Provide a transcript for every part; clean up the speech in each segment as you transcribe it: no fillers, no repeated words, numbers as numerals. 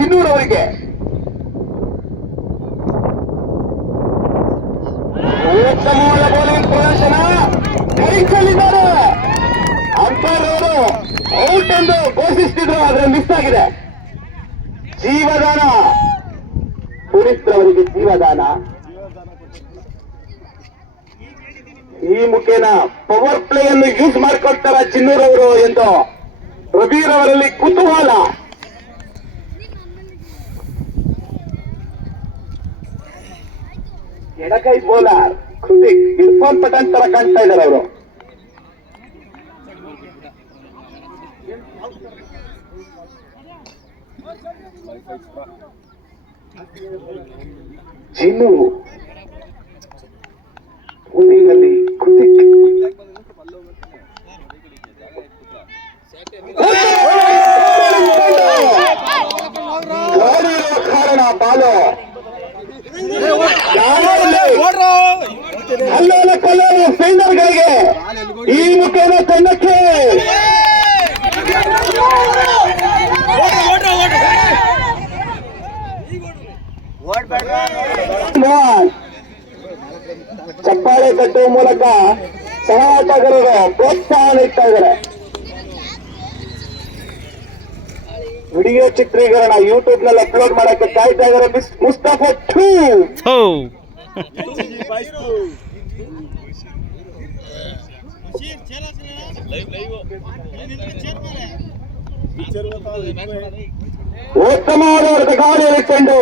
ಚಿನ್ನೂರವರಿಗೆ. ಉತ್ತಮವಾದ ಬೌಲಿಂಗ್ ಪ್ರದರ್ಶನ ಕೈಚಲ್ಲಿದ್ದಾರೆ. ಅಂಪೈರ್ ಅವರು ಔಟ್ ಎಂದು ಘೋಷಿಸಿದ್ರು, ಆದ್ರೆ ಮಿಸ್ ಆಗಿದೆ. ಜೀವದಾನ ಪುನೀತ್ ಜೀವದಾನ. ಈ ಮುಖೇನ ಪವರ್ ಪ್ಲೇ ಅನ್ನು ಯೂಸ್ ಮಾಡಿಕೊಳ್ತಾರ ಚಿನ್ನೂರವರು ಎಂದು ರಬೀರವರಲ್ಲಿ ಕುತೂಹಲ. ಎಡಕೈ ಬೌಲರ್ ಕೃತಿಕ್ ಇರ್ಫಾನ್ ಪಠಾಣ್ ತರ ಕಾಣ್ತಾ ಇದ್ದಾರೆ ಅವರು. ಚಿನ್ನು ಬೌಲಿಂಗಲ್ಲಿ ಕೃತಿಕ್ ಕಾರಣ ಬಾಲು ಅಲ್ಲೋಲ ಕಲ್ಲೋಲ ಫೀಲ್ಡರ್ಗಳಿಗೆ ಈ ಮುಖೇನ ತಂಡಕ್ಕೆ ಚಪ್ಪಾಳೆ ಕಟ್ಟುವ ಮೂಲಕ ಸಹ ಆಟಗಾರರು ಪ್ರೋತ್ಸಾಹ ನೀಡ್ತಾ ಇದ್ದಾರೆ. ವಿಡಿಯೋ ಚಿತ್ರೀಕರಣ ಯೂಟ್ಯೂಬ್ ನಲ್ಲಿ ಅಪ್ಲೋಡ್ ಮಾಡಕ್ಕೆ ಕಾಯ್ತಾ ಇದ್ದಾರೆ ಮುಸ್ತಫಾ ಟೂ. ಉತ್ತಮವಾದ ಗಾಳಿಯಲ್ಲಿ ಚೆಂಡು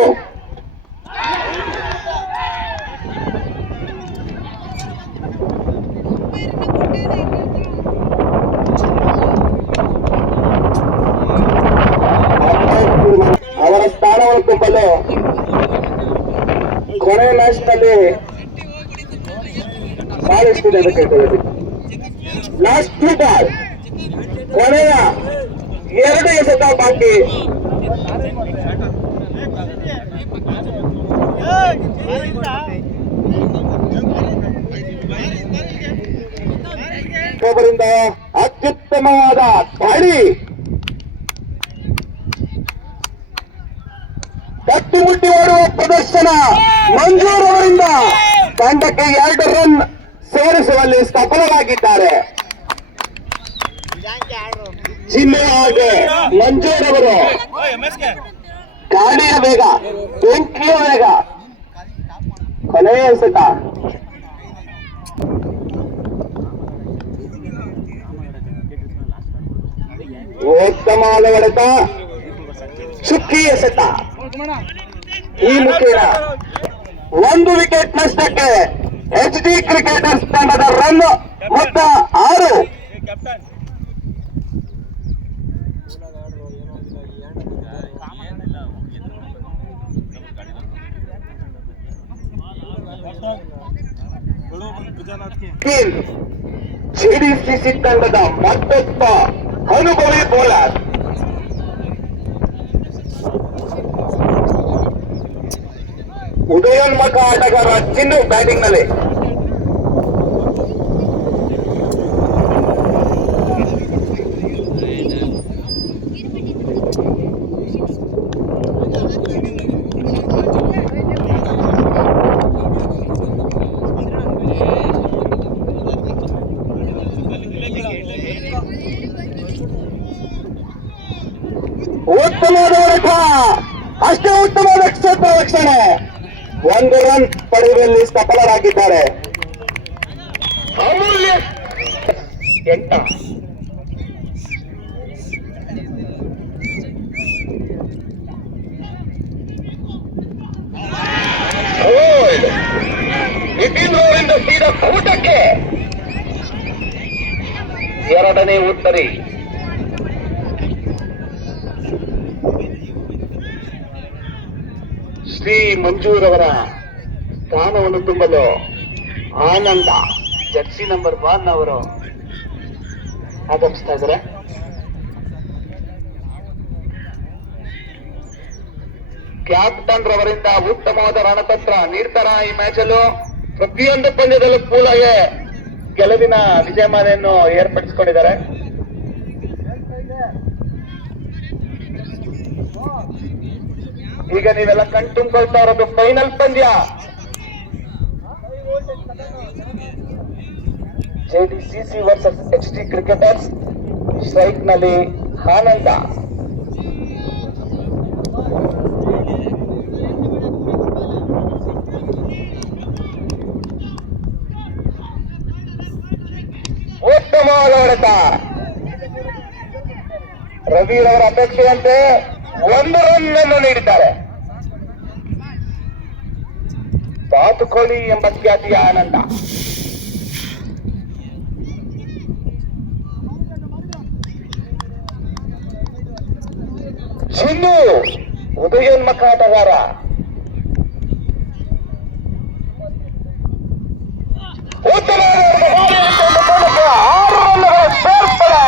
ಅವರ ಸ್ಥಾನವನ್ನು ತುಂಬಲು ಕೊನೆಯ ಮ್ಯಾಚ್ ನಲ್ಲಿ ಬಾಳಿಸ್ತಿದೆ. ಲಾಸ್ಟ್ ಬಾಲ್ ಕೊನೆಯ 2 ಎಸೆತ ಬಾಕಿ. ಒಬ್ಬರಿಂದ ಅತ್ಯುತ್ತಮವಾದ ದಾಳಿ, ಕಟ್ಟುಮುಟ್ಟಿ ಓಡುವ ಪ್ರದರ್ಶನ ಮಂಜೂರ್ ಅವರಿಂದ ತಂಡಕ್ಕೆ 2 ರನ್ ಸೇರಿಸುವಲ್ಲಿ ಸಫಲರಾಗಿದ್ದಾರೆ. ಚಿನ್ನು ಹಾಗೆ ಮಂಜೂರ್ ಅವರು ಗಾಳಿಯ ವೇಗ, ಬೆಂಕಿಯ ವೇಗ. ಕೊನೆಯ ಎಸೆತ ಉತ್ತಮವಾದ ಹೊಡೆತ, ಚುಕ್ಕಿ ಎಸೆತ. ಈ ಮುಖೇನ 1 ವಿಕೆಟ್ ನಷ್ಟಕ್ಕೆ HD ಕ್ರಿಕೆಟರ್ಸ್ ತಂಡದ ರನ್ ಮೊತ್ತ 6. JDCC ತಂಡದ ಮತ್ತೊಬ್ಬ ಅನುಭವಿ ಬೌಲರ್ ಉದಯೋನ್ಮುಖ ಆಟಗಾರ ಚಿನ್ನು ಬ್ಯಾಟಿಂಗ್ ನಲ್ಲಿ. ಉತ್ತಮವಾದ ಹೊಡೆತ, ಅಷ್ಟೇ ಉತ್ತಮವಾದ ಕ್ಷೇತ್ರ ರಕ್ಷಣೆ. 1 ರನ್ ಪಡೆಯುವಲ್ಲಿ ಸಫಲರಾಗಿದ್ದಾರೆ. ಅಮೂಲ್ಯ 8. ನಿತಿನ್ ಅವರಿಂದ ಸೀದಾ ಔಟಕ್ಕೆ 2ನೇ ಉತ್ತರಿ. ಶ್ರೀ ಮಂಜೂರ್ ಅವರ ಸ್ಥಾನವನ್ನು ತುಂಬಲು ಆನಂದ ಜರ್ಸಿ ನಂಬರ್ 1 ಅವರು ಆಗಮಿಸ್ತಾ ಇದ್ದಾರೆ. ಕ್ಯಾಪ್ಟನ್ ರವರಿಂದ ಉತ್ತಮವಾದ ರಣತಂತ್ರ ನೀಡ್ತಾರ ಈ ಮ್ಯಾಚ್ ಅಲ್ಲೂ. ಪ್ರತಿಯೊಂದು ಪಂದ್ಯದಲ್ಲೂ ಕೂಲಾಗೆ ಗೆಲುವಿನ ವಿಜಯಮಾಲೆಯನ್ನು ಏರ್ಪಡಿಸಿಕೊಂಡಿದ್ದಾರೆ. ಈಗ ನೀವೆಲ್ಲ ಕಣ್ ತುಂಬಿಕೊಳ್ತಾ ಇರೋದು ಫೈನಲ್ ಪಂದ್ಯ. JDCC versus HD cricketers. Strike ನಲ್ಲಿ ಆನಂದ. ಉತ್ತಮವಾದ ಹೊಡೆತ. ರವಿರವರ ಅಪೇಕ್ಷೆಯಂತೆ 1 ರನ್ ಅನ್ನು ನೀಡಿದ್ದಾರೆ. ಬಾತುಕೋಳಿ ಎಂಬ ಖ್ಯಾತಿಯ ಆನಂದ. ಚಿನ್ನು ಉದಯೋನ್ಮುಖ ಆಟಗಾರ. ಉತ್ತಮ 6 ರನ್ಗಳ ಸೇರ್ಪಡೆ.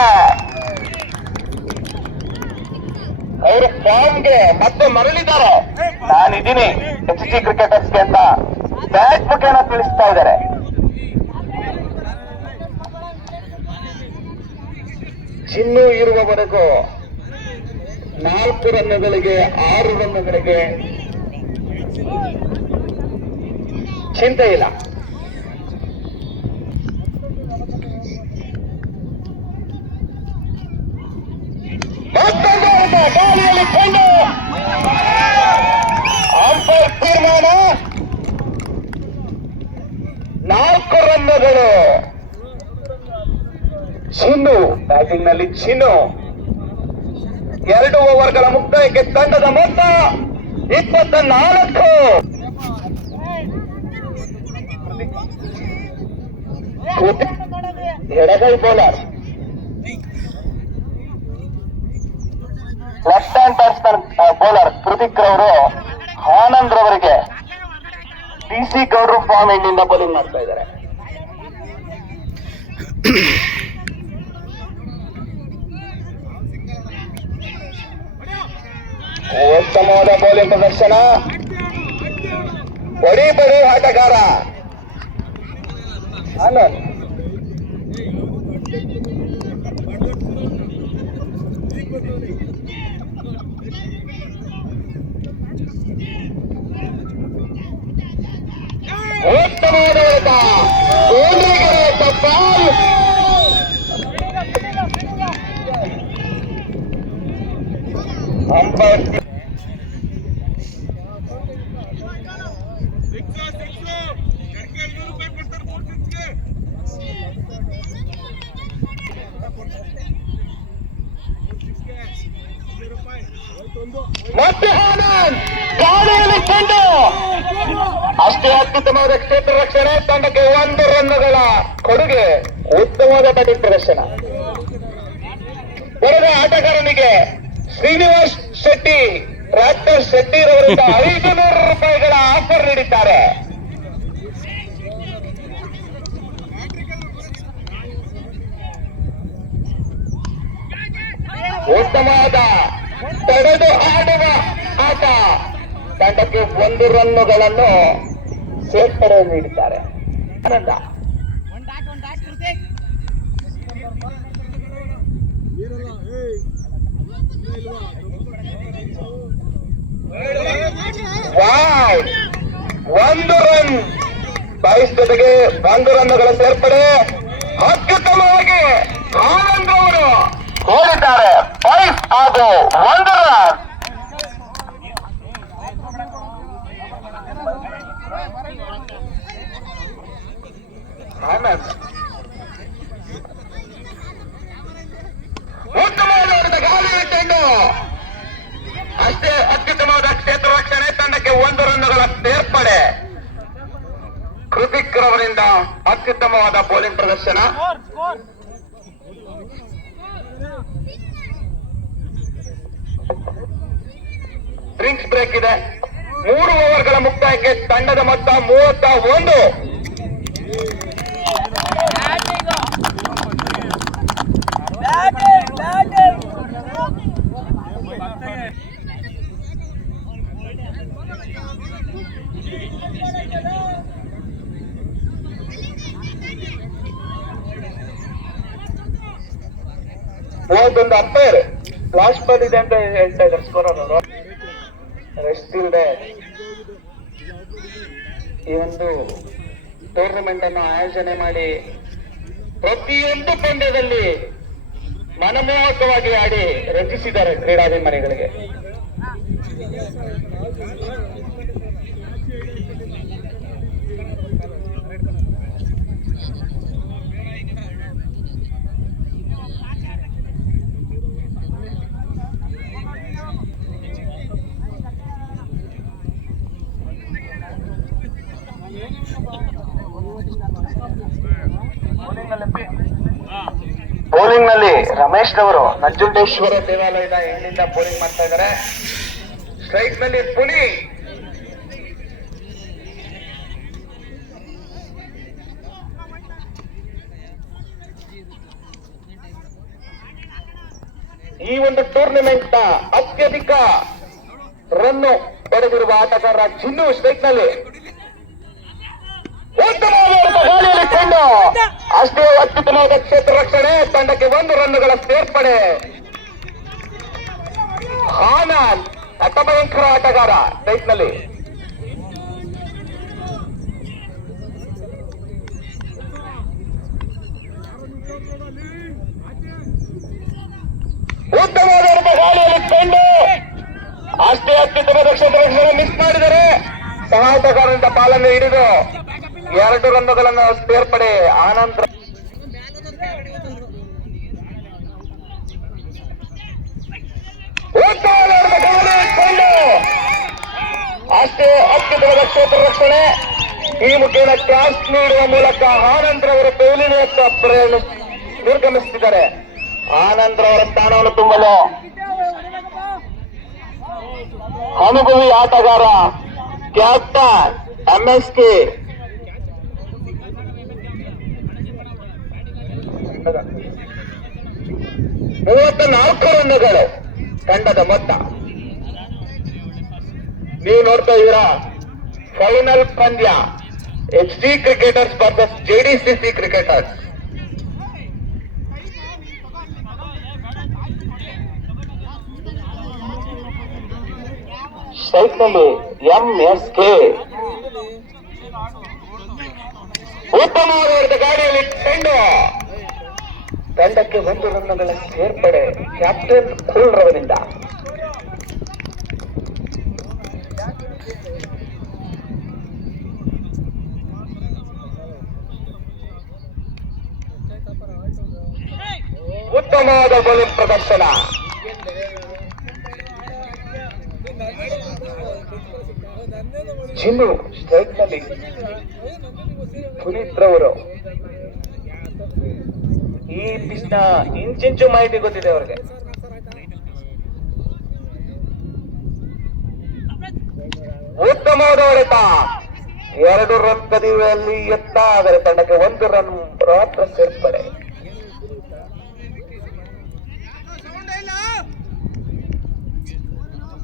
ಅವರು ಫಾರ್ಮ್ಗೆ ಮತ್ತೆ ಮರಳಿದ್ದಾರೆ. ನಾನಿದ್ದೀನಿ HD ಕ್ರಿಕೆಟರ್ಸ್ಗೆ ಅಂತ ಬ್ಯಾಟ್ ಮುಖೇನ ತಿಳಿಸ್ತಾ ಇದ್ದಾರೆ. ಚಿನ್ನು ಇರುವವರೆಗೂ 4 ರನ್ನುಗಳಿಗೆ 6 ರನ್ನುಗಳಿಗೆ ಚಿಂತೆ ಇಲ್ಲ. ಗಾಳಿಯಲ್ಲಿ ಕೊಂಡು ಅಂಪೈರ್ ತೀರ್ಮಾನ 4 ರನ್ನುಗಳು. ಚಿನ್ನು ಬ್ಯಾಟಿಂಗ್ ನಲ್ಲಿ ಚಿನ್ನು. 2 ಓವರ್ಗಳ ಮುಕ್ತಾಯಕ್ಕೆ ತಂಡದ ಮೊತ್ತ 24. ಎಡಗೈ bowler. Left hand batsman bowler Krithik ರವರು ಆನಂದ್ ರವರಿಗೆ DC ಗೌಡ್ರು ಫಾರ್ಮ್ ಎಂಡಿಂದ ಬೌಲಿಂಗ್ ಮಾಡ್ತಾ ಇದ್ದಾರೆ. ಉತ್ತಮವಾದ ಬೌಲಿಂಗ್ ಪ್ರದರ್ಶನ. ಬಡಿ ಆಟಗಾರ ಆನಂದ್. ಉತ್ತಮವಾದ ಅಂಪೈರ್ ಮತ್ತೆ ಆನಂದ್ ಗಾಳಿಯಲ್ಲಿ ಕೊಂಡು. ಅಷ್ಟೇ ಅತ್ಯುತ್ತಮವಾದ ಕ್ಷೇತ್ರ ರಕ್ಷಣೆ. ತಂಡಕ್ಕೆ 1 ರನ್ನುಗಳ ಕೊಡುಗೆ. ಉತ್ತಮವಾದ ಬ್ಯಾಟಿಂಗ್ ಪ್ರದರ್ಶನ. ಬರೆದ ಆಟಗಾರನಿಗೆ ಶ್ರೀನಿವಾಸ್ ಶೆಟ್ಟಿ ಟ್ರ್ಯಾಕ್ಟರ್ ಶೆಟ್ಟಿ ರವರಿಂದ 500 ರೂಪಾಯಿಗಳ ಆಫರ್ ನೀಡಿದ್ದಾರೆ. ಉತ್ತಮವಾದ ತಡೆದು ಆಡುವ ಆಟ. ತಂಡಕ್ಕೆ 1 ರನ್ನುಗಳನ್ನು ಸೇರ್ಪಡೆ ನೀಡಿದ್ದಾರೆ. ಆನಂದ. ವಾವ್! 1 ರನ್. 22 ಜೊತೆಗೆ 1 ರನ್ನುಗಳ ಸೇರ್ಪಡೆ. ಅತ್ಯುತ್ತಮವಾಗಿ ಆನಂದ್ ಅವರು ಹೋಗಿದ್ದಾರೆ. 5 ಹಾಗೂ 1 ರನ್. ಆನಂದ್ ಉತ್ತಮವಾದ ಗಾಳಿ ಚೆಂಡು. ಅಷ್ಟೇ ಅತ್ಯುತ್ತಮವಾದ ಕ್ಷೇತ್ರ ರಕ್ಷಣೆ. ತಂಡಕ್ಕೆ 1 ರನ್ನುಗಳ ಸೇರ್ಪಡೆ. ಕೃತಿಕ್ ರವರಿಂದ ಅತ್ಯುತ್ತಮವಾದ ಬೌಲಿಂಗ್ ಪ್ರದರ್ಶನ. ಡ್ರಿಂಕ್ಸ್ ಬ್ರೇಕ್ ಇದೆ. 3 ಓವರ್ಗಳ ಮುಕ್ತಾಯಕ್ಕೆ ತಂಡದ ಮೊತ್ತ 31. ಒಂದು ಅಂಪೈರ್ ಲಾಸ್ಟ್ ಬಾಲ್ ಇದೆ ಅಂತ ಹೇಳ್ತಾ ಇದ್ದಾರೆ ಸ್ಕೋರ್ ಅವರು. ರೆಸ್ಟ್ ಇಲ್ಲದೆ ಈ ಒಂದು ಟೂರ್ನಮೆಂಟ್ ಅನ್ನು ಆಯೋಜನೆ ಮಾಡಿ ಪ್ರತಿಯೊಂದು ಪಂದ್ಯದಲ್ಲಿ ಮನಮೋಹಕವಾಗಿ ಆಡಿ ರಂಜಿಸಿದ್ದಾರೆ ಕ್ರೀಡಾಭಿಮಾನಿಗಳಿಗೆ. ಬೌಲಿಂಗ್ ನಲ್ಲಿ ರಮೇಶ್ ರವರು ನಂಜುಂಡೇಶ್ವರ ದೇವಾಲಯದ ಎಣ್ಣಿಂದ ಬೌಲಿಂಗ್ ಮಾಡ್ತಾ ಇದ್ದಾರೆ. ಸ್ಟ್ರೈಕ್ ನಲ್ಲಿ ಪುನಿ, ಈ ಒಂದು ಟೂರ್ನಮೆಂಟ್ ನ ಅತ್ಯಧಿಕ ರನ್ನು ಪಡೆದಿರುವ ಆಟಗಾರ ಚಿನ್ನು ಸ್ಟ್ರೈಕ್ ನಲ್ಲಿ ಗಾಳಿಯಲ್ಲಿಕೊಂಡು ಅಷ್ಟೇ ಅತ್ಯುತ್ತಮವಾದ ಕ್ಷೇತ್ರ ರಕ್ಷಣೆ, ತಂಡಕ್ಕೆ 1 ರನ್ನುಗಳ ಸೇರ್ಪಡೆ. ಆನಂದ್ ಅಷ್ಟಭಯಂಕರ ಆಟಗಾರ ಸ್ಟ್ರೈಕ್ ನಲ್ಲಿ. ಉತ್ತಮವಾದ ಗಾಳಿಯಲ್ಲಿಕೊಂಡು ಅಷ್ಟೇ ಅತ್ಯುತ್ತಮವಾದ ಕ್ಷೇತ್ರ ರಕ್ಷಣೆ ಮಿಸ್ ಮಾಡಿದರೆ ಸಹಾಯಕಗಾರರಿಂದ ಪಾಲನೆ ಹಿಡಿದು 2 ರನ್ನುಗಳನ್ನು ಸೇರ್ಪಡೆ. ಆನಂತರ ಅಷ್ಟೇ ಅತ್ಯುತ್ತಮವಾದ ಕ್ಷೇತ್ರ ರಕ್ಷಣೆ. ಈ ಮುಖೇನ ಕ್ಯಾಚ್ ನೀಡುವ ಮೂಲಕ ಆನಂದ್ರವರು ಪೆವಿಲಿಯನ್ ನಿರ್ಗಮಿಸುತ್ತಿದ್ದಾರೆ. ಆನಂದ್ರವರ ಸ್ಥಾನವನ್ನು ತುಂಬಲು ಅನುಭವಿ ಆಟಗಾರ ಕ್ಯಾಪ್ಟನ್ MSK 34 ರನ್ನುಗಳು ತಂಡದ ಮೊತ್ತ. ನೀವು ನೋಡ್ತಾ ಇದ್ದೀರಾ ಫೈನಲ್ ಪಂದ್ಯ HD cricketers versus JDCC cricketers. ಸೈಟ್ನಲ್ಲಿ MSK ಉತ್ತಮವಾದ ಗಾಡಿಯಲ್ಲಿ ತಂಡಕ್ಕೆ 1 ರನ್ನುಗಳ ಸೇರ್ಪಡೆ ಕ್ಯಾಪ್ಟನ್ ಕೂಲ್ ರವರಿಂದ. ಉತ್ತಮವಾದ ಬೌಲಿಂಗ್ ಪ್ರದರ್ಶನ. ಚಿನ್ನು ಸ್ಟ್ರೈಕ್ ನಲ್ಲಿ ಪುನೀತ್ ರವರು. ಈ ಪಿಚ್ನ ಇಂಚಿಂಚು ಮಾಹಿತಿ ಗೊತ್ತಿದೆ ಅವರಿಗೆ. ಉತ್ತಮವಾದ ಹೊಡೆತ, 2 ರನ್ ಕದಿಯುವಲ್ಲಿ ಎತ್ತ, ಆದರೆ ತಂಡಕ್ಕೆ 1 ರನ್ ಮಾತ್ರ ಸೇರ್ಪಡೆ.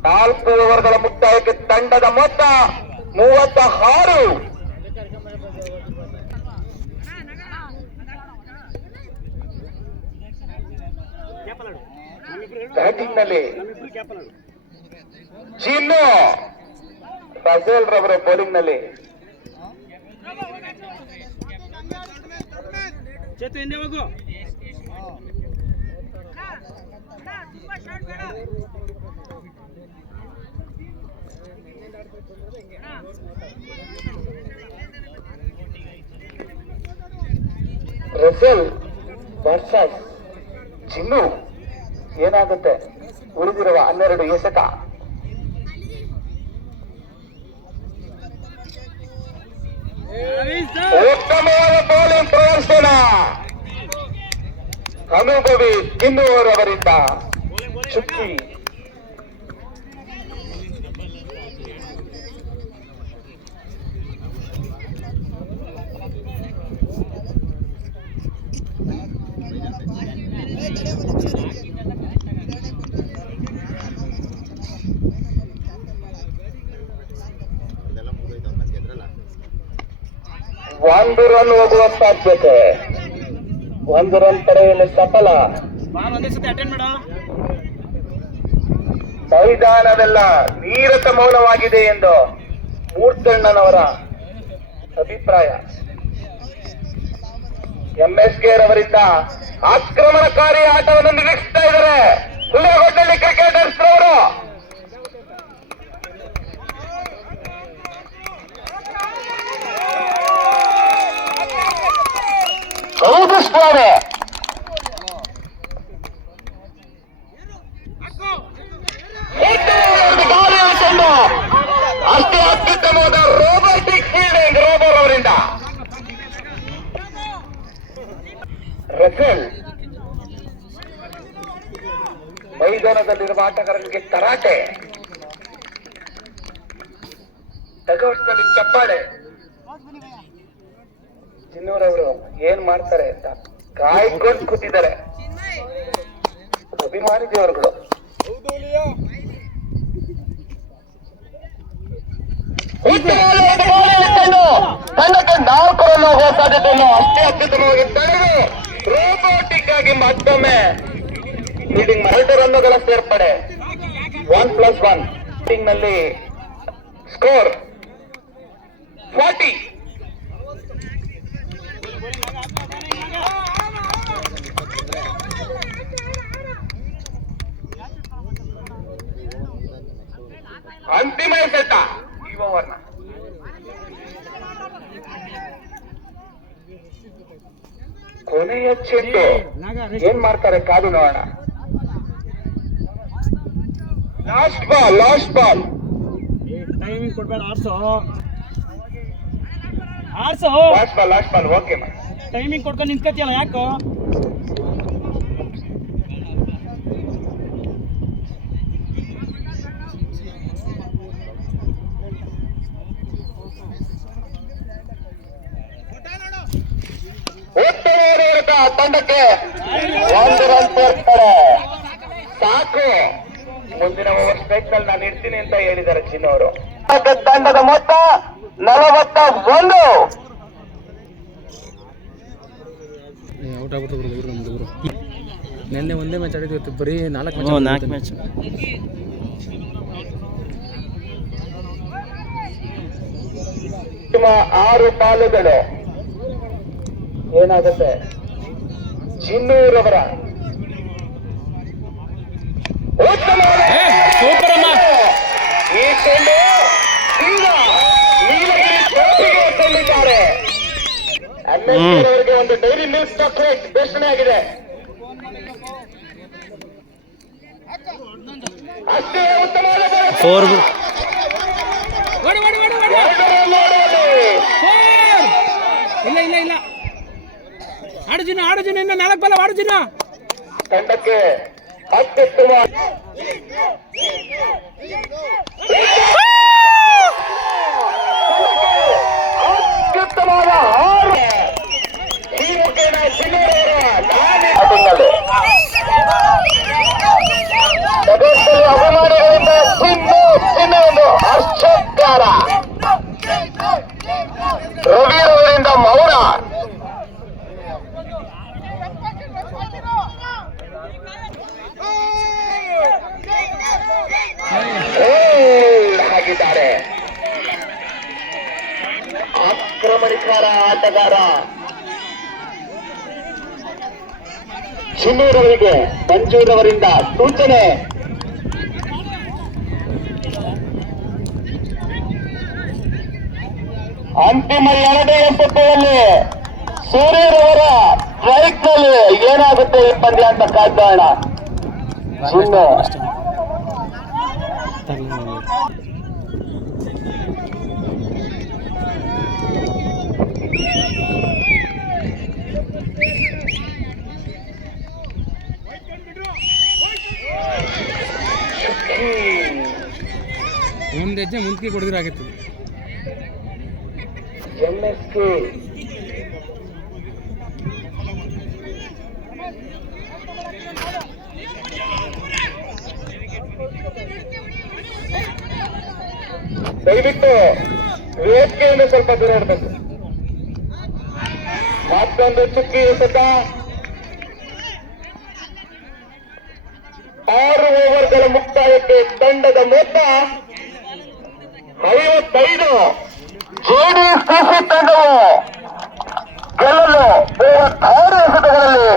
ನಾಲ್ಕು ಓವರ್ಗಳ ಮುಕ್ತಾಯಕ್ಕೆ ತಂಡದ ಮೊತ್ತ 36. ಬ್ಯಾಟಿಂಗ್ ನಲ್ಲಿ ಚಿನ್ನು, ಫಜಲ್ ರವರು ಬೌಲಿಂಗ್ ನಲ್ಲಿ. ರಸಲ್ ವರ್ಸಸ್ ಚಿನ್ನು, ಏನಾಗುತ್ತೆ ಉಳಿದಿರುವ 12 ಎಸೆತ. ಉತ್ತಮವಾದ ಬೌಲಿಂಗ್ ಪ್ರದರ್ಶನ ಅನುಭವಿ ಚಿನ್ನೂರವರಿಂದ. ಚುಕ್ಕಿ ಒಂದು ರನ್ ಹೋಗುವ ಸಾಧ್ಯತೆ, 1 ರನ್ ಪಡೆಯಲು ಸಫಲ. ಮೈದಾನವೆಲ್ಲ ನೀರಸ ಮೌನವಾಗಿದೆ ಎಂದು ಮೂರ್ತಣ್ಣನವರ ಅಭಿಪ್ರಾಯ. ಎಂಎಸ್ಕೆ ರವರಿಂದ ಆಕ್ರಮಣಕಾರಿ ಆಟವನ್ನು ನಿರೀಕ್ಷಿಸ್ತಾ ಇದ್ದಾರೆ ಹುಲಿಯಗೊಡ್ಡಳ್ಳಿ ಕ್ರಿಕೆಟರ್ಸ್ ಅವರು. ಗೌರವಿಸುತ್ತಾರೆ. ಅಷ್ಟೇ ಅತ್ಯುತ್ತಮವಾದ ರೋಬೋಟಿಕ್ ಫೀಲ್ಡಿಂಗ್ ರೋಬೋರ್ ಅವರಿಂದ. ರಸಲ್ ಮೈದಾನದಲ್ಲಿರುವ ಆಟಗಾರರಿಗೆ ತರಾಟೆ, ಡಗೌಟ್ಸ್ನಲ್ಲಿ ಚಪ್ಪಾಳೆ. ಚಿನ್ನೂರವರು ಏನ್ ಮಾಡ್ತಾರೆ ಅಂತ ಕಾಯ್ಕೊಂಡು ಕೂತಿದ್ದಾರೆ ಅಭಿಮಾನಿ ದೇವರುಗಳು. ತಂಡಕ್ಕೆ 4 ರನ್ ಹೋಗುವ ಸಾಧ್ಯತೆಯನ್ನು ಅಷ್ಟೇ ಅತ್ಯುತ್ತಮವಾಗಿ ತಡೆದು ರೋಬೋಟಿಕ್ ಆಗಿ ಮತ್ತೊಮ್ಮೆ ಫೀಲ್ಡಿಂಗ್ 2 ರನ್ನುಗಳ ಸೇರ್ಪಡೆ. 1+1 ಫೀಲ್ಡಿಂಗ್ ನಲ್ಲಿ ಸ್ಕೋರ್ 40. ಅಂತಿಮ ಎಸೆತ ಈ ಓವರ್ನ. ಕೊನೆಯ ಚೆಂಡು ಏನ್ ಮಾಡ್ತಾರೆ ಕಾದು ನೋಡೋಣ. ಲಾಸ್ಟ್ ಬಾಲ್ ಟೈಮಿಂಗ್ ಕೊಡ್ಬೇಡ. ಲಾಸ್ಟ್ ಬಾಲ್ ಓಕೆ ಟೈಮಿಂಗ್ ಕೊಡ್ಕೊಂಡು ನಿಂತ್ಕತಿಯಲ್ಲ ಯಾಕೋ. ತಂಡಕ್ಕೆ 1 ರನ್ ಸೇರ್ತಾರೆ. ಸಾಕು, ಮುಂದಿನ ಓವರ್ ಸ್ಟ್ರೈಕ್ ನಲ್ಲಿ ನಾನು ಇರ್ತೀನಿ ಅಂತ ಹೇಳಿದ್ದಾರೆ ಚಿನ್ನವರು. ತಂಡದ ಮೊತ್ತ 41. ಔಟ್ ಆಗ್ಬಿಟ್ಟು ಇವರು ನಮ್ದು ಇವರು ನಿನ್ನೆ ಒಂದೇ ಮ್ಯಾಚ್ ಆಡಿದ್ವಿ, ಬರೀ 4 ಮ್ಯಾಚ್. ನಿಮ್ಮ 6 ಬಾಲುಗಳು ಏನಾಗುತ್ತೆ ಚಿನ್ನೂರವರ ಈ ಚೆಂಡು ನೀಲಗಿರಿ ಟ್ರೋಫಿಗೆ ತಂದಿದ್ದಾರೆ. ಅವರಿಗೆ ಒಂದು ಡೈರಿ ಮಿಲ್ಕ್ ಚಾಕ್ಲೇಟ್ ಘೋಷಣೆ ಆಗಿದೆ. ಅಷ್ಟೇ ಉತ್ತಮವಾದ ಇಲ್ಲ ಆಡು ಜಿನ್ನ ಇನ್ನು 4 ಬಾಲ್ ಆಡು ಜಿನ್ನ. ತಂಡಕ್ಕೆ ಅತ್ಯುತ್ತಮವಾದ ಈ ಮುಖೇನ ಅಭಿಮಾನಿಗಳಿಂದ ಚಿನ್ನ ಒಂದು ಹರ್ಷೋದ್ಗಾರ. ರವಿಯವರಿಂದ ಮೌನ. ಹಾಕಿದ್ದಾರೆ ಆಕ್ರಮಣಕಾರ ಆಟಗಾರ ಚಿನ್ನೂರವರಿಗೆ ಮಂಜೂರವರಿಂದ ಸೂಚನೆ. ಅಂತಿಮ 2 ಎಸೆತದಲ್ಲಿ ಸೂರ್ಯರವರ ಸ್ಟ್ರೈಕ್ ನಲ್ಲಿ ಏನಾಗುತ್ತೆ ಈ ಪಂದ್ಯ ಅಂತ ಕಾಯ್ತಾಣ. ಚಿನ್ನು ಒಂದು ಹೆಜ್ಜೆ ಮುಂದಕ್ಕೆ ಕೊಡಿದ್ರೆ ಆಗಿತ್ತು. ಎಂಎಸ್ಕೆ ದಯವಿಟ್ಟು ವೇದಿಕೆಯಿಂದ ಸ್ವಲ್ಪ ದೂರ ಇರಬೇಕು. ಮತ್ತೊಂದು ಚುಕ್ಕಿ ಎಸೆತ 6 ಓವರ್ಗಳ ಮುಕ್ತಾಯಕ್ಕೆ ತಂಡದ ಮೊತ್ತ 55. JDCC ತಂಡವು ಗೆಲ್ಲಲು 36 ಎಸೆತಗಳಲ್ಲಿ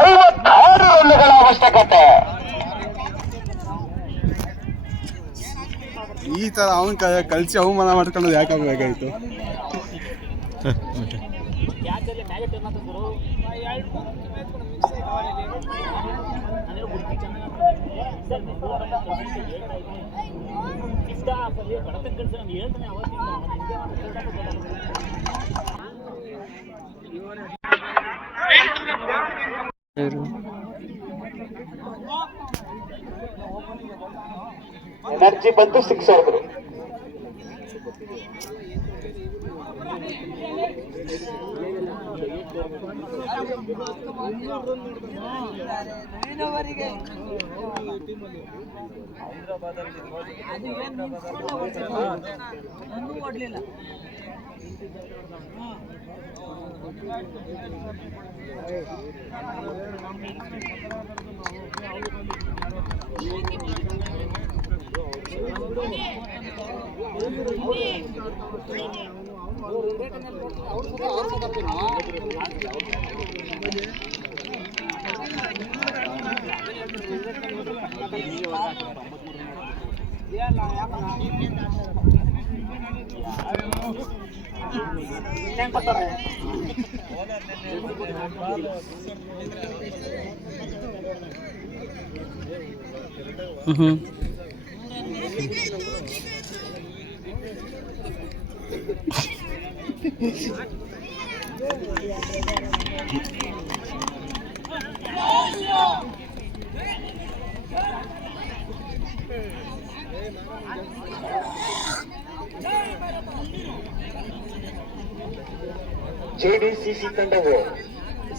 56 ರನ್ನುಗಳ ಅವಶ್ಯಕತೆ. ಈ ತರ ಅವನ್ ಕಲ್ಸಿ ಅವಮಾನ ಮಾಡ್ಕೊಳ್ಳೋದು ಯಾಕಾಗಬೇಕಾಯ್ತು? ಎನರ್ಜಿ ಬಂದು 6 ಹೊಡೆದ್ರು. JDCC ತಂಡವು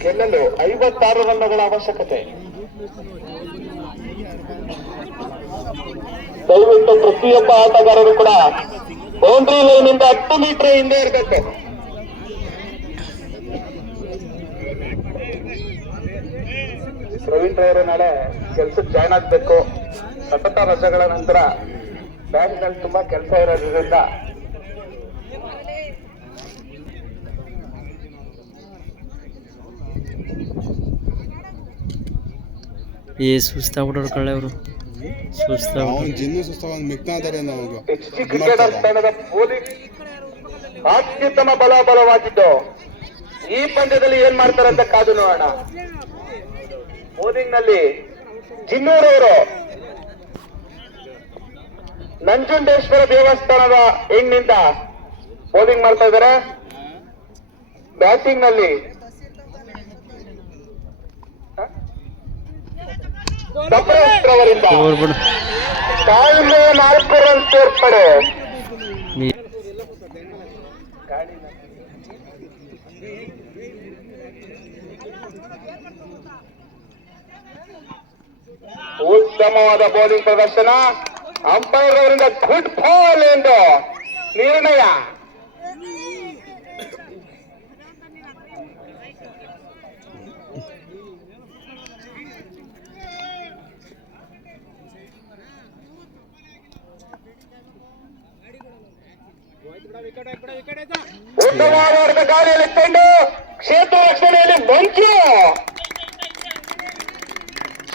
ಗೆಲ್ಲಲು 56 ರನ್ನುಗಳ ಅವಶ್ಯಕತೆ. ದಯವಿಟ್ಟು ಪ್ರತಿಯೊಬ್ಬ ಆಟಗಾರರು ಕೂಡ ಬೌಂಡ್ರಿ ಲೈನ್ ಇಂದ 10 ಮೀಟರ್ ಹಿಂದೆ ಇರಬೇಕು. ಪ್ರವೀಣ್ ರವರು ನಾಳೆ ಕೆಲ್ಸಕ್ಕೆ ಜಾಯ್ನ್ ಆಗ್ಬೇಕು. ಸತತ ರಜೆಗಳ ನಂತರ ಬ್ಯಾಂಕ್ ನಲ್ಲಿ ತುಂಬಾ ಕೆಲಸ ಇರೋದ್ರಿಂದ ಸುಸ್ತಾಗ್ಬಿಟ್ಟವ್ರು ಕಳ್ಳೆ ಅವರು. ಕ್ರಿಕೆಟರ್ ತಂಡದ ಬೌಲಿಂಗ್ ಅತ್ಯುತ್ತಮ ಬಲವಾಗಿದ್ದು ಈ ಪಂದ್ಯದಲ್ಲಿ ಏನ್ ಮಾಡ್ತಾರೆ ಅಂತ ಕಾದು ನೋಡೋಣ. ಬೌಲಿಂಗ್ ನಲ್ಲಿ ಜಿನ್ನೂರವರು ನಂಜುಂಡೇಶ್ವರ ದೇವಸ್ಥಾನದ ಎಂಡ್ನಿಂದ ಬೌಲಿಂಗ್ ಮಾಡ್ತಾ ಇದ್ದಾರೆ. ಬ್ಯಾಟಿಂಗ್ ನಲ್ಲಿ ಅವರಿಂದ ತಾಳ್ಮೆ 4 ರನ್ ಸೇರ್ಪಡೆ. ಉತ್ತಮವಾದ ಬೌಲಿಂಗ್ ಪ್ರದರ್ಶನ. ಅಂಪೈರ್ ಅವರಿಂದ ಗುಡ್ ಬಾಲ್ ಎಂದು ನಿರ್ಣಯ. ಉತ್ತಮವಾದ ಗಾಳಿಯಲ್ಲಿ ಕಂಡು ಕ್ಷೇತ್ರ ರಕ್ಷಣೆಯಲ್ಲಿ ಮಂಚು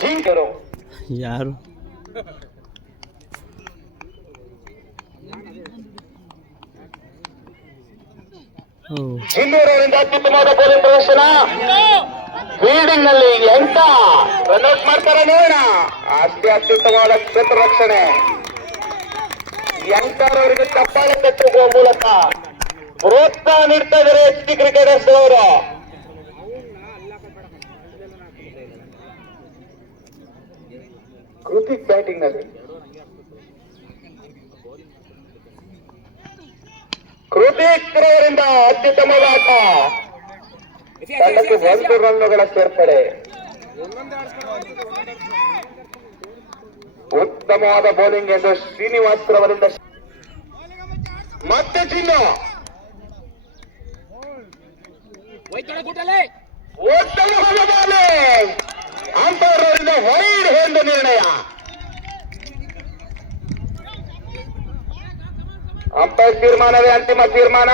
ಜಿಂಕರು ಯಾರು ಜಿನ್ನೂರವರಿಂದ ಅತ್ಯುತ್ತಮವಾದ ಬೌಲಿಂಗ್ ಪ್ರದರ್ಶನ. ಫೀಲ್ಡಿಂಗ್ ನಲ್ಲಿ ಎಂತ ರನ್ಔಟ್ ಮಾಡ್ತಾರೆ ನೋಡೋಣ. ಅಷ್ಟೇ ಅತ್ಯುತ್ತಮವಾದ ಕ್ಷೇತ್ರ ರಕ್ಷಣೆ. ಎಂಟರವರಿಗೆ ಚಪ್ಪಾಳೆ ತಟ್ಟುವ ಮೂಲಕ ಪ್ರೋತ್ಸಾಹ ನೀಡ್ತಾ ಇದ್ದಾರೆ HD ಕ್ರಿಕೆಟರ್ಸ್ ಅವರು. ಕೃತಿಕ್ ಬ್ಯಾಟಿಂಗ್ ನಲ್ಲಿ ಕೃತಿಕ್ ಅವರಿಂದ ಅತ್ಯುತ್ತಮವಾದ ಆಟ. ತಂಡಕ್ಕೆ 1 ರನ್ನುಗಳ ಸೇರ್ಪಡೆ. ಉತ್ತಮವಾದ ಬೌಲಿಂಗ್ ಎಂದು ಶ್ರೀನಿವಾಸ್ ರವರಿಂದ ಮತ್ತೆ ಚಿನ್ನು. ಉತ್ತಮವಾದ ಬೌಲಿಂಗ್ ಅಂಪೈರ್ರಿಂದ ವೈಡ್ ಎಂದು ನಿರ್ಣಯ. ಅಂಪೈರ್ ತೀರ್ಮಾನವೇ ಅಂತಿಮ ತೀರ್ಮಾನ.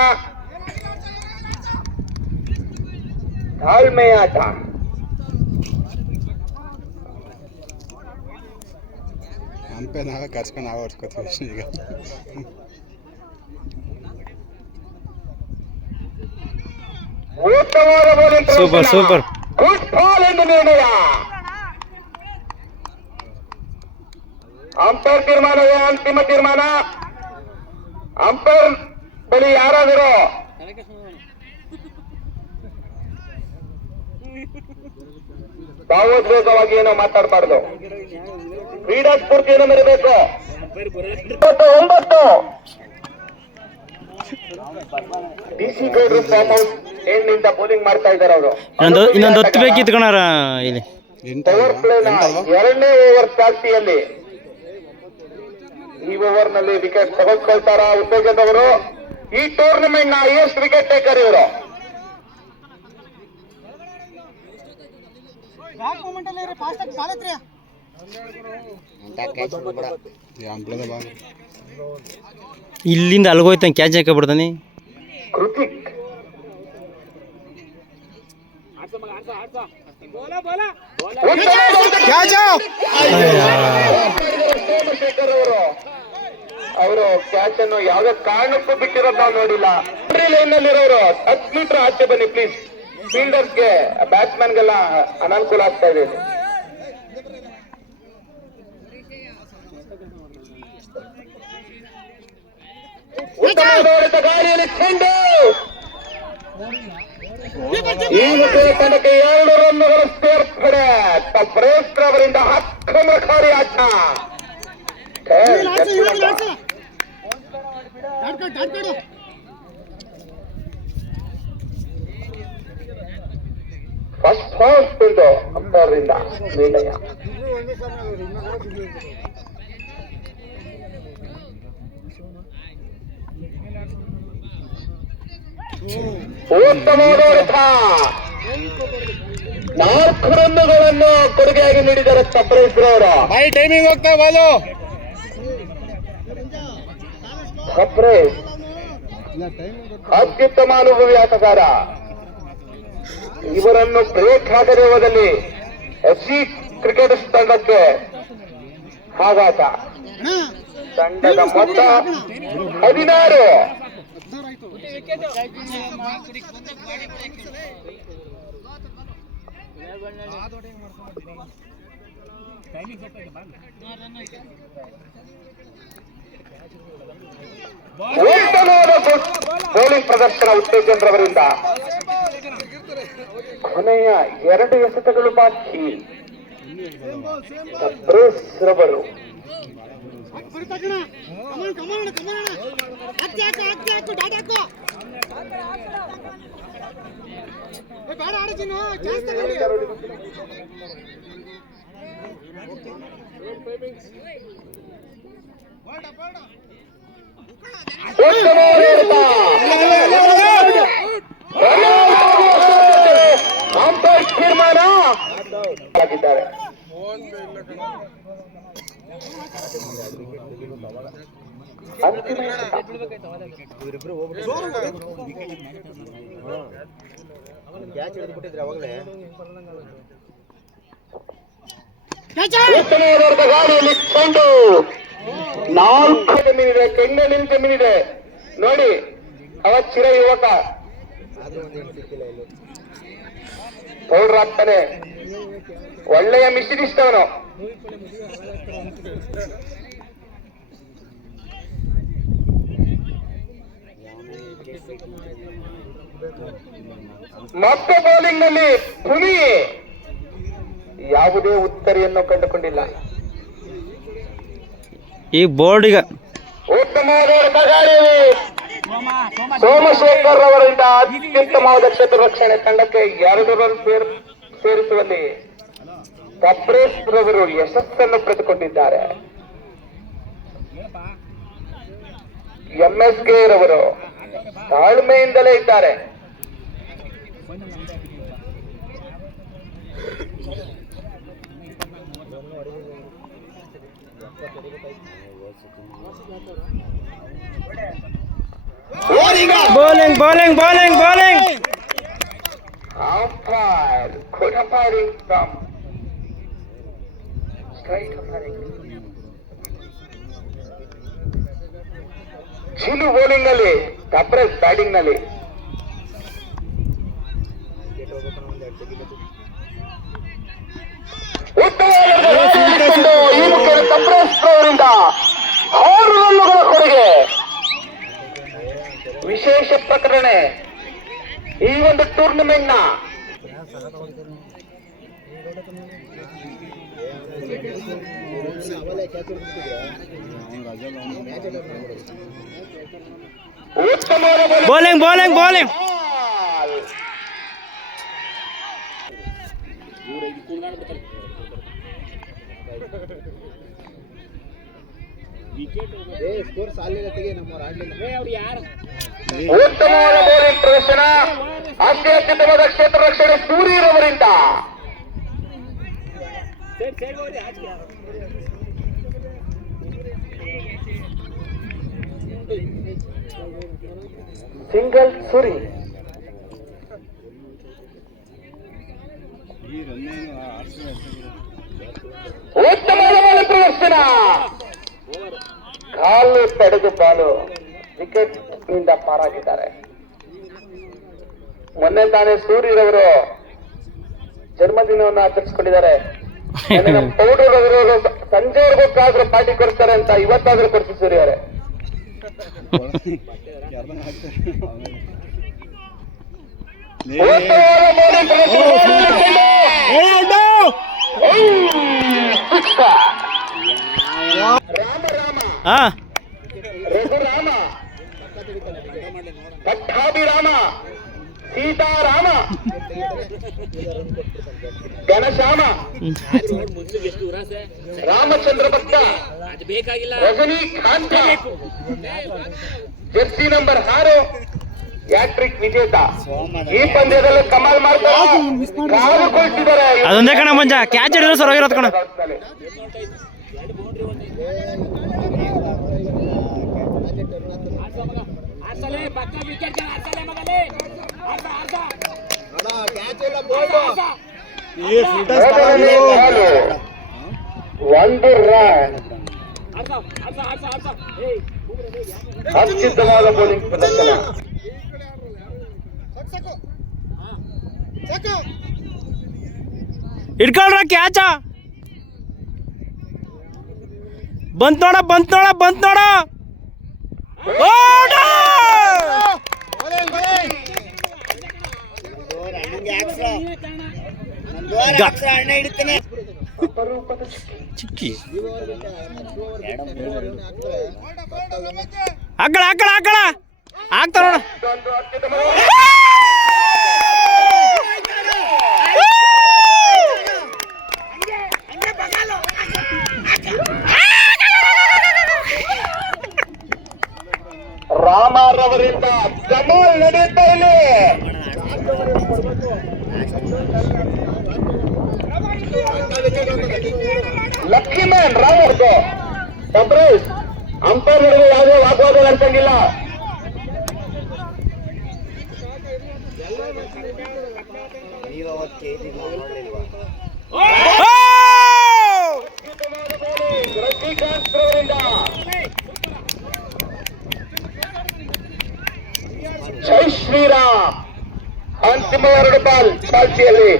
ತಾಳ್ಮೆಯ ಆಟ. ಹಂಪೆ ನಾವೇ ಕರ್ಸ್ಕೊಂಡು ನಾವೇ ಹೊಡ್ಸ್ಕೊತೀವಿ ಅಷ್ಟೇ ಈಗ. ಉತ್ತಮವಾದ bowling super super. Good ball ಎಂದು ನಿರ್ಣಯ. ಅಂಪೈರ್ ತೀರ್ಮಾನವೇ ಅಂತಿಮ ತೀರ್ಮಾನ. ಅಂಪೈರ್ ಬಳಿ ಯಾರಾದರೂ ಭಾವೋದ್ವೇಗವಾಗಿ ಏನೋ ಮಾತಾಡಬಾರ್ದು. ಕ್ರೀಡಾ ಸ್ಫೂರ್ತಿಯನ್ನು ಮೆರಬೇಕು. 9 ಡಿಸಿ ಗೌಡ್ರು ಫಾರ್ಮ್ ಹೌಸ್ ಎಂಡ್ನಿಂದ ಬೌಲಿಂಗ್ ಮಾಡ್ತಾ ಇದ್ದಾರೆ ಅವರು. ಇನ್ನೊಂದು 10 ಬೇಕಿತ್ತು ಕಣಾರ ಇಲ್ಲಿ. ಪವರ್ ಪ್ಲೇನ 2ನೇ ಓವರ್ ಚಾಲ್ತಿಯಲ್ಲಿ ಈ ಓವರ್ ನಲ್ಲಿ ವಿಕೆಟ್ ತೆಗೆದುಕೊಳ್ತಾರ ಉತ್ತೇಜನ್ ಅವರು. ಈ ಟೂರ್ನಮೆಂಟ್ ನ ಹೈಯೆಸ್ಟ್ ವಿಕೆಟ್ ಟೇಕರ್ ಇವರು. ಇಲ್ಲಿಂದ ಅಲ್ಗೋಯ್ತಾನೆ ಕ್ಯಾಚ್ ಹಾಕಬಿಡ್ತಾನೆ. ಕೃತಿಕ್ ಸೋಮಶೇಖರ್ ಅವರು ಕ್ಯಾಚ್ ಅನ್ನು ಯಾವುದೇ ಕಾರಣಕ್ಕೂ ಬಿಟ್ಟಿರೋದು ನಾವು ನೋಡಿಲ್ಲ. ಲೈನ್ ನಲ್ಲಿರೋರು 10 ಮೀಟರ್ ಆಚೆ ಬನ್ನಿ ಪ್ಲೀಸ್. ಫೀಲ್ಡರ್ಸ್ಗೆ ಬ್ಯಾಟ್ಸ್ಮನ್ಗೆಲ್ಲ ಅನಾನುಕೂಲ ಆಗ್ತಾ ಇದೆ. ಉತ್ತಮವಾದ ಗಾಳಿಯಲ್ಲಿ ಚೆಂಡು. ಈಗ ತಂಡಕ್ಕೆ 2 ರನ್ನುಗಳು ಸೇರ್ಪಡೆ. ಟಪ್ರೇಸ್ ಅವರಿಂದ ಆಕ್ರಮಣಕಾರಿ ಆಟ. ಫಸ್ಟ್ ಹಾಫ್ ಬಿಲ್ಡು ಅಂಪೈರ್ರಿಂದ ನಿರ್ಣಯ. ಉತ್ತಮವಾದ ಹೊಡೆತ. 4 ರನ್ನುಗಳನ್ನು ಕೊಡುಗೆಯಾಗಿ ನೀಡಿದ್ದಾರೆ ಟಪ್ರೇಸ್ ಅವರು. ಟೈಮಿಂಗ್ ಹೋಗ್ತಾ ಬಾಲು. ಟಪ್ರೇಸ್ ಅತ್ಯುತ್ತಮ ಅನುಭವಿ ಆಟಗಾರ. ಇವರನ್ನು ಬ್ರೇಕ್ ಹಾಕದೆ ಹೋದಲ್ಲಿ FC ಕ್ರಿಕೆಟರ್ಸ್ ತಂಡಕ್ಕೆ ಆಘಾತ. ತಂಡದ ಮೊತ್ತ 16. ಉತ್ತಮವಾದ ಬೌಲಿಂಗ್ ಪ್ರದರ್ಶನ ಉತ್ತೇಜನ್ ರವರಿಂದ. ಕೊನೆಯ 2 ಎಸೆತಗಳು ಬಾಕಿ. ಟಪ್ರೇಸ್ ರವರು ಅಂಪೈರ್ ತೀರ್ಮಾನ ಆಗಿದ್ದಾರೆ. ಅಂತಿಮ ಉತ್ತಮವಾದ ಗಾಳಿಯಲ್ಲಿ ಚೆಂಡು. 4 ಜಮೀನಿದೆ, ಕೆಂಗಲಿನ ಜಮೀನಿದೆ ನೋಡಿ. ಅವ ಚಿರ ಯುವಕ ಪೌಡ್ರ್ ಆಗ್ತಾನೆ. ಒಳ್ಳೆಯ ಮಿಷನಿಸ್ಟ್ ಅವನು. ಮತ್ತೆ ಬೌಲಿಂಗ್ ನಲ್ಲಿ ಭೂಮಿ ಯಾವುದೇ ಉತ್ತರಿಯನ್ನು ಕಂಡುಕೊಂಡಿಲ್ಲ. ಈ ಬೋರ್ಡ್ ಈಗ ಉತ್ತಮವಾದ ಗಾಳಿ ಸೋಮಶೇಖರ್ ಅವರಿಂದ ಅತ್ಯುತ್ತಮವಾದ ಕ್ಷೇತ್ರ ರಕ್ಷಣೆ. ತಂಡಕ್ಕೆ 2 ರನ್ ಸೇರಿಸುವಲ್ಲಿ ಟಪ್ರೇಸ್ ರವರು ಯಶಸ್ಸನ್ನು ಪಡೆದುಕೊಂಡಿದ್ದಾರೆ. MSK ರವರು ತಾಳ್ಮೆಯಿಂದಲೇ ಇದ್ದಾರೆ. Bowling bowling bowling bowling umpire, good umpiring from straight umpiring. ಚಿಲು ಬೌಲಿಂಗ್ ನಲ್ಲಿ, ಕಪ್ರೆಸ್ ಬ್ಯಾಟಿಂಗ್ ನಲ್ಲಿ. ಉತ್ತಮವಾದ ಈ ಮುಖ್ಯ ಕಪ್ರೆಸ್ ಅವರಿಂದ 6 ರನ್ನುಗಳ ಕೊಡುಗೆ. ವಿಶೇಷ ಪ್ರಕರಣ ಈ ಒಂದು ಟೂರ್ನಮೆಂಟ್ ನ ಉತ್ತಮವಾದ ಬೌಲಿಂಗ್ ಬೌಲಿಂಗ್ ಬೌಲಿಂಗ್ ಉತ್ತಮವಾದ ಬೌಲಿಂಗ್ ಪ್ರದರ್ಶನ. ಅತ್ಯದ್ಭುತವಾದ ಕ್ಷೇತ್ರ ರಕ್ಷಣೆ ಸೂರ್ಯರವರಿಂದ. ಸಿಂಗಲ್ ಸೂರಿ. ಉತ್ತಮವಾದ ಬೌಲಿಂಗ್ ಪ್ರದರ್ಶನ. ಕಾಲು ತಡೆದು ಬಾಲು ವಿಕೆಟ್ ನಿಂದ ಪಾರಾಗಿದ್ದಾರೆ. ಮೊನ್ನೆ ತಾನೇ ಸೂರ್ಯರವರು ಜನ್ಮದಿನವನ್ನು ಆಚರಿಸಿಕೊಂಡಿದ್ದಾರೆ. ನಮ್ಮ ಪೌಡರ್ ಅವರು ಸಂಜೆವರೆಗೋಸ್ಕರ ಪಾರ್ಟಿ ಕೊಡ್ತಾರೆ ಅಂತ ಇವತ್ತಾದ್ರೂ ಕೊಡ್ತೀವಿ ಸೂರ್ಯವರೇ. ರಾಮ ರಾಮ ಹಾ ರಘುರಾಮ ಪಟ್ಟಾಭಿರಾಮ ಸೀತಾರಾಮ ಘನಶ್ಯಾಮ ರಾಮಚಂದ್ರ ಭಕ್ತ ರಜನಿಕಾಂತ ಜರ್ಸಿ ನಂಬರ್ 6 ಹ್ಯಾಟ್ರಿಕ್ ವಿಜೇತ. ಈ ಪಂದ್ಯದಲ್ಲಿ ಕಮಾಲ್ ಮಾಡ್ತಾರೆ, ಕಾಲು ಕೊಳಿಸಿದ್ದಾರೆ. ಅದೊಂದೇ ಕಣ ಮಂಜ ಕ್ಯಾಚ್ ಹಿಡಿದ್ರೆ ಸರ್ ಹೋಗಿರೋದು ಕಣ. ಒಂದು ರನ್. ಅತ್ಯುತ್ತಮವಾದ ಬೌಲಿಂಗ್ ಪ್ರದರ್ಶನ. ಹಿಡ್ಕೊಳ್ರ ಕ್ಯಾಚ ಬಂತ್ ನೋಡ ಬಂತ್ ನೋಡ ಬಂತ್ ನೋಡ. ಚಿಕ್ಕಿ ಆಕಳ ಆಕಳ ಆಕಳ ಆಗ್ತಾರ ನೋಡ. ರಾಮರವರಿಂದ ಕಮಾಲ್ ನಡೆಯುತ್ತಾ ಇಲ್ಲಿ. ಲಕ್ಕಿ ಮ್ಯಾನ್ ರಾಮ್ ಅವ್ರದ್ದು ಸಬ್ರೇಶ್ ಅಂಪೈರ್ ನಡುವೆ ಯಾವುದೇ ವಾಗ್ವಾದ ಅನ್ಸಂಗಿಲ್ಲ. ರಜನಿಕಾಂತ್ ಅವರಿಂದ ಜೈ ಶ್ರೀರಾಮ್. ಅಂತಿಮ 2 ಬಾಲ್ ಚಾಲ್ತಿಯಲ್ಲಿ.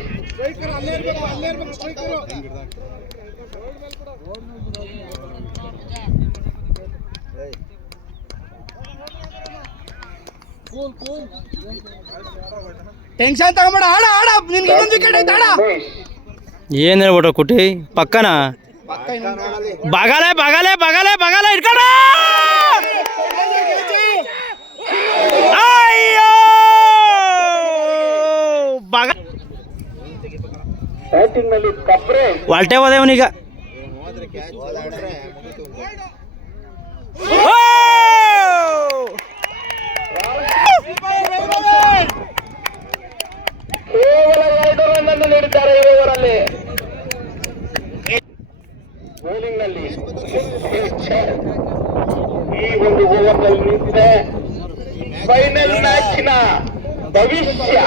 ಟೆನ್ಷನ್ ತಗೊಂಬೇಡ, ಆಡ ಆಡ, ನಿನ್ಗೆ ಇನ್ನೊಂದು ವಿಕೆಟ್ ಐತೆ, ಆಡ. ಏನ್ ಹೇಳ್ಬಿಟ್ರ ಕುಟಿ ಪಕ್ಕನ ಬಗಲೆ ಬಗಲೆ ಬಗಲೆ ಬಗಲೆ ಇಟ್ಕೊಂಡ. ಅಯ್ಯೋ ಬಗ ಬ್ಯಾಟಿಂಗ್ ನಲ್ಲಿ ಕಬ್ರೆ ವಾಲ್ಟೆ ಹೋದೆ ಅವನೀಗ. ಕೇವಲ 2 ರನ್ ಅನ್ನು ನೀಡಿದ್ದಾರೆ ಈ ಓವರಲ್ಲಿ. ಬೌಲಿಂಗ್ ನಲ್ಲಿ ಓವರ್ನಲ್ಲಿ ನಿಂತಿದೆ. ಫೈನಲ್ ಮ್ಯಾಚಿನ ಭವಿಷ್ಯ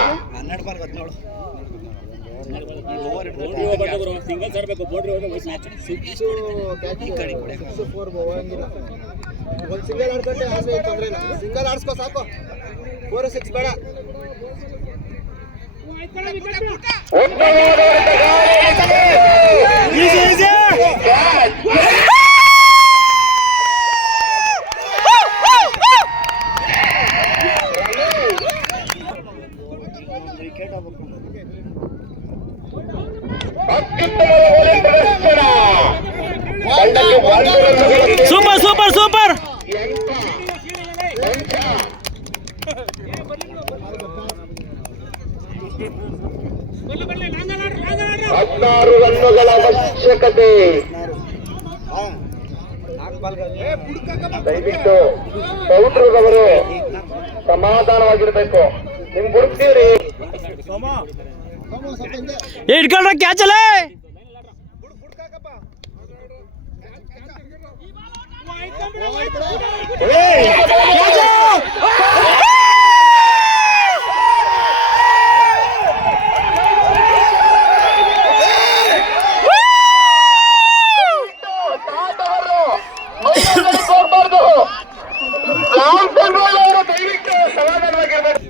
ಒಂದು ಸಿಂಗಲ್ ಆಡ್ಕೊಂಡೆ ಆಸೆ ತೊಂದ್ರೆ ಇಲ್ಲ. ಸಿಂಗಲ್ ಆಡ್ಸ್ಕೋ ಸಾಕು, 4-6 ಬೇಡ. Super super super. 16 ರನ್ನುಗಳ ಅವಶ್ಯಕತೆ. ದಯವಿಟ್ಟು ಪೌಡ್ರವರು ಸಮಾಧಾನವಾಗಿರ್ಬೇಕು. ನಿಮ್ ಗುರುತೀರಿ ಇಟ್ಕೊಂಡ್ರೆ ಕ್ಯಾಚ್ ಅಲ್ಲ.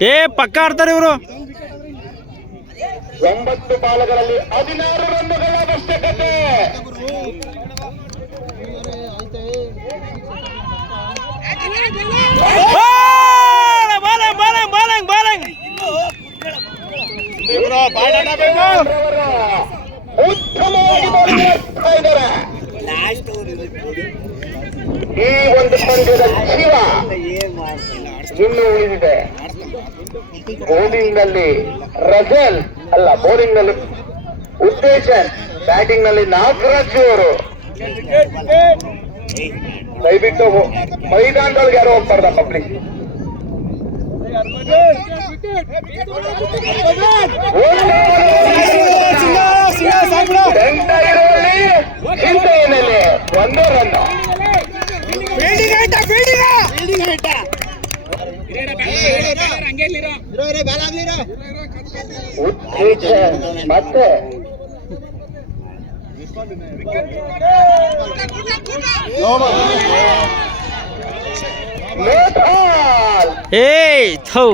ಏ ಪಕ್ಕ ಆಡ್ತಾರೆ ಇವರು. 9 ಬಾಲಗಳಲ್ಲಿ 16 ರನ್ನುಗಳ ಅವಶ್ಯಕತೆ. ಉತ್ತಮವಾಗಿ ಮಾಡ್ತಾ ಇದ್ದಾರೆ. ಈ ಒಂದು ಪಂದ್ಯದ ಜೀವ ಇನ್ನೂ ಉಳಿದಿದೆ. ಬೌಲಿಂಗ್ ನಲ್ಲಿ ರಜಲ್ ಅಲ್ಲ, ಬೌಲಿಂಗ್ ನಲ್ಲಿ ಉದ್ದೇಶನ್, ಬ್ಯಾಟಿಂಗ್ ನಲ್ಲಿ ನಾಗರಾಜ್ ಅವರು. ದಯವಿಟ್ಟು ಮೈದಾನದೊಳಗೆ ಯಾರು ಹೋಗ್ಬಾರ್ದಪ್ಪ ಪ್ಲೀಸ್. ಗಂಟ ಇರುವಲ್ಲಿ ಚಿಂತೆ ಏನಲ್ಲಿ 1 ರನ್. ಮತ್ತೆ ಏಯ್ ಥೂ.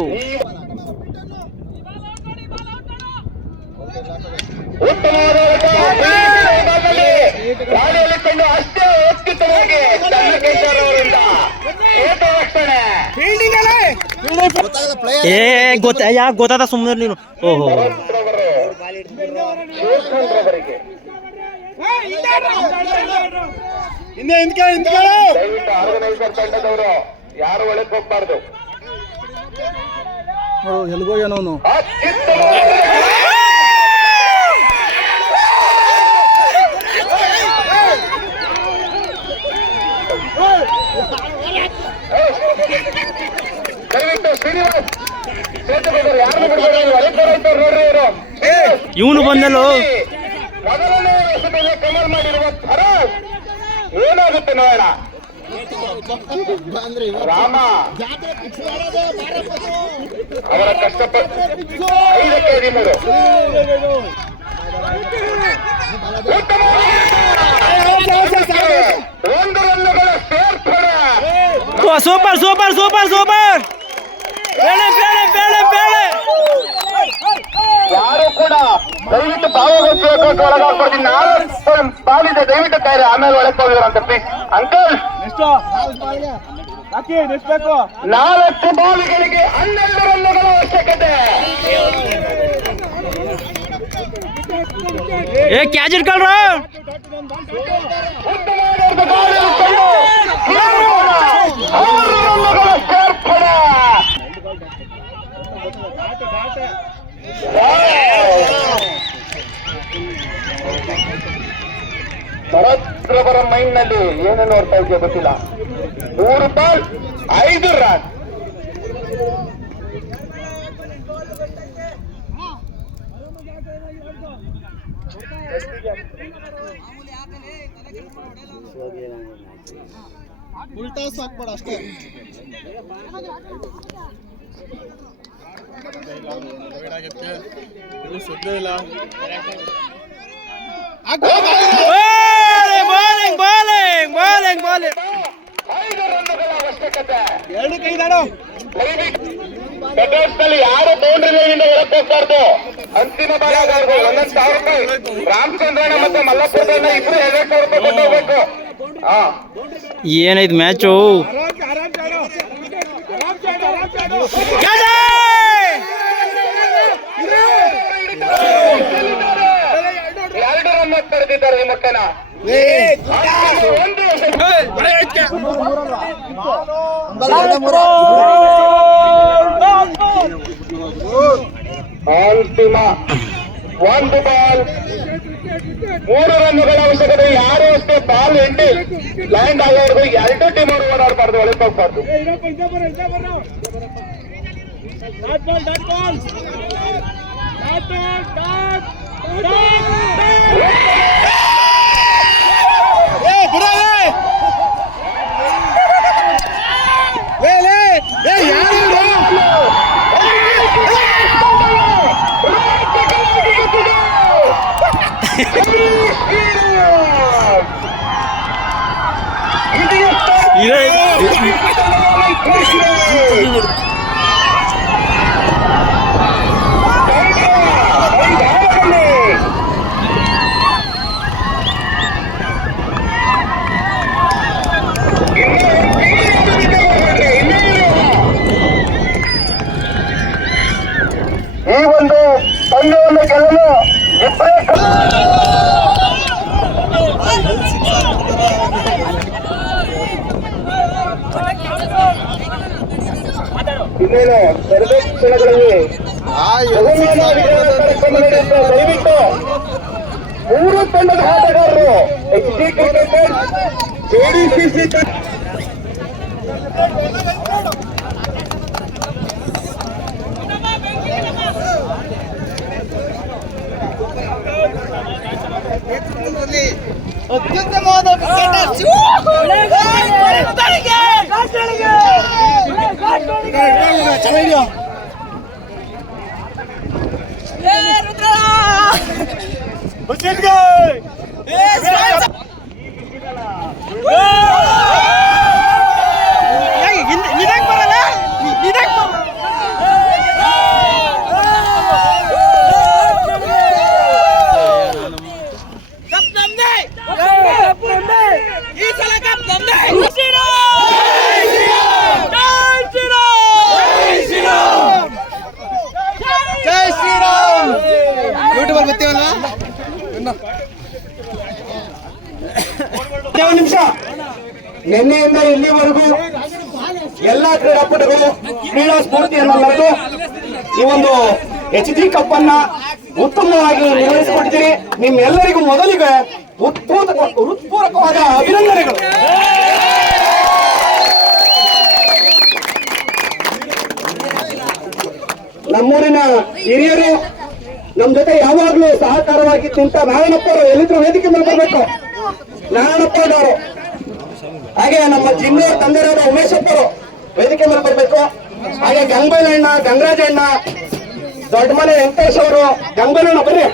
ಗಾಳಿಯಲ್ಲಿ ಕೊಂಡು ಅಷ್ಟೇ ಅತ್ಯುತ್ತಮವಾಗಿ ಚನ್ನಕೇಶ್ವರ ಅವರಿಂದ ರಕ್ಷಣೆ. ಏ ಯಾಕೆ ಗೊತ್ತಾದ ಸುಮ್ಮನೆ ನೀನು. ಓಹೋ ಶಿವಚಂದ್ರವರಿಗೆ ದಯವಿಟ್ಟು ಆರ್ಗನೈಸರ್ ತಂಡದವರು ಯಾರು ಒಳಗೆ ಹೋಗ್ಬಾರ್ದು. ಎಲ್ಗೋಗ್ಯಾನವನು. ದಯವಿಟ್ಟು ಶ್ರೀನಿವಾಸ್ ಸೇತುವೆ ಯಾರು ಬಿಡ್ತಾರೆ, ಒಳಗೆ ಬರೋಯ್ತಾರೆ ನೋಡ್ರಿ ಇವರು. ಇವನು ಬಂದಲ್ಲೋ. ಮೊದಲನೇ ಎಸೆತದಲ್ಲಿ ಕಮಲ್ ಮಾಡಿರುವ ಭರತ್ ಏನಾಗುತ್ತೆ ನೋಡೋಣ. ರಾಮ ಅವರ ಕಷ್ಟಪಟ್ಟು 5ಕ್ಕೆ 13. ಉತ್ತಮ 1 ರನ್ನುಗಳ ಸೇರ್ಪಡೆ. Super super super super. ಯಾರು ಕೂಡ ದಯವಿಟ್ಟು ಭಾವಗೋಷ್ಠಿಗೆ ಒಳಗಾಗ್ಬಿಡ್ತೀನಿ. 4 ಬಾಲಿದೆ, ದಯವಿಟ್ಟು ತಯಾರಿ, ಆಮೇಲೆ ಒಳಗೆ ಹೋಗಿರಂತೆ ಪ್ಲೀಸ್. ಅಂಕಲ್ 4 ಬಾಲುಗಳಿಗೆ 12 ರನ್ನುಗಳ ಅವಶ್ಯಕತೆ. ಏ ಕ್ಯಾಚ್ ಇಟ್ಕೊಳ್ರ. ಉತ್ತಮವಾದ ಬಾಲ್ ಇಟ್ಕೊಂಡು 6 ರನ್ನುಗಳ ಸೇರ್ಪಡೆ. ಭರತ್ರವರ ಮೈಂಡ್ ನಲ್ಲಿ ಏನೇನು ನೋಡ್ತಾ ಇದೆಯೋ ಗೊತ್ತಿಲ್ಲ. 3 ಬಾಲ್ 5 ರನ್. ಉಲ್ಟಾಸ್ ಹಾಕ್ಬೇಡ ಅಷ್ಟೇ. ಅವಶ್ಯಕತೆ ಎರಡು ಕೈದಾಡು. ನಲ್ಲಿ ಯಾರು ಬೌಂಡ್ರಿ ಲೈನಿಂದ ಹೊರಕ್ಕೆ ಹೋಗ್ಬಾರ್ದು. ಅಂತಿಮ ಬಾರಿ ಆಗಾರ್ದು. 1,000 ರೂಪಾಯಿ ರಾಮಚಂದ್ರಣ್ಣ ಮತ್ತೆ ಮಲ್ಲಪ್ಪನ ಇಬ್ರು 2,000 ರೂಪಾಯಿ ಕೊಟ್ಟು ಹೋಗ್ಬೇಕು. ಏನೈತ್ ಮ್ಯಾಚು? ಎರಡು ರನ್ ಪಡೆದಿದ್ದಾರೆ ನಿಮ್ಮ ಕಣ. ಅಂತಿಮ ಒಂದು ಬಾಲ್ 3 ರನ್ನುಗಳ ಅವಶ್ಯಕತೆ. ಯಾರು ಅಷ್ಟೇ ಬಾಲ್ ಎಂಡಿ ಲ್ಯಾಂಡ್ ಆಗೋರ್ಗು 2 ಟೀಮ್ ಅವರು ಓಡಾಡಬಾರ್ದು, ಒಳಗೆ ಹೋಗ್ಬಾರ್ದು. ಈ ಒಂದು ಪಂದ್ಯವನ್ನು ಗೆಲ್ಲಲು ಇನ್ನೇನು ತರಬೇತಿ ಕ್ಷಣಗಳಲ್ಲಿ ದಯವಿಟ್ಟು 3 ತಂಡದ ಆಟಗಾರರು HD ಕ್ರಿಕೆಟರ್ಸ್, JDCC ಅತ್ಯುತ್ತಮವಾದ ಜೈ ಶ್ರೀರಾಮ್. ಯೂಟ್ಯೂಬರ್ ಬರ್ತೀವಲ್ಲ. ಒಂದು ನಿಮಿಷ. ನಿನ್ನೆಯಿಂದ ಇಲ್ಲಿವರೆಗೂ ಎಲ್ಲಾ ಕ್ರೀಡಾಪಟುಗಳು ಕ್ರೀಡಾ ಸ್ಫೂರ್ತಿಯನ್ನು ಮೆರೆದು ಈ ಒಂದು HD ಕಪ್ ಅನ್ನ ಉತ್ತಮವಾಗಿ ನಿರ್ವಹಿಸಿಕೊಟ್ಟಿದ್ದೀರಿ. ನಿಮ್ಮೆಲ್ಲರಿಗೂ ಮೊದಲಿಗೆ ಹೃತ್ಪೂರ್ವಕವಾದ ಅಭಿನಂದನೆಗಳು. ನಮ್ಮೂರಿನ ಹಿರಿಯರು ನಮ್ಮ ಜೊತೆ ಯಾವಾಗ್ಲೂ ಸಹಕಾರವಾಗಿ ನಿಂತ ನಾರಾಯಣಪ್ಪರು ಎಲ್ಲಿದ್ರು ವೇದಿಕೆ ಮೇಲೆ ಬರಬೇಕು. ನಾರಾಯಣಪ್ಪನವರು, ಹಾಗೆ ನಮ್ಮ ಜಿನ್ನೂರ್ ತಂದೆರಾದ ಉಮೇಶಪ್ಪರು ವೇದಿಕೆ ಮೇಲೆ ಬರಬೇಕು. ಹಾಗೆ ಗಂಗಬೈಲಣ್ಣ, ಗಂಗರಾಜಣ್ಣ, ದೊಡ್ಡಮನೆ ವೆಂಕಟೇಶ್ ಅವರು, ಗಂಗಬೈಲಣ್ಣ ಬರ್ರಿ.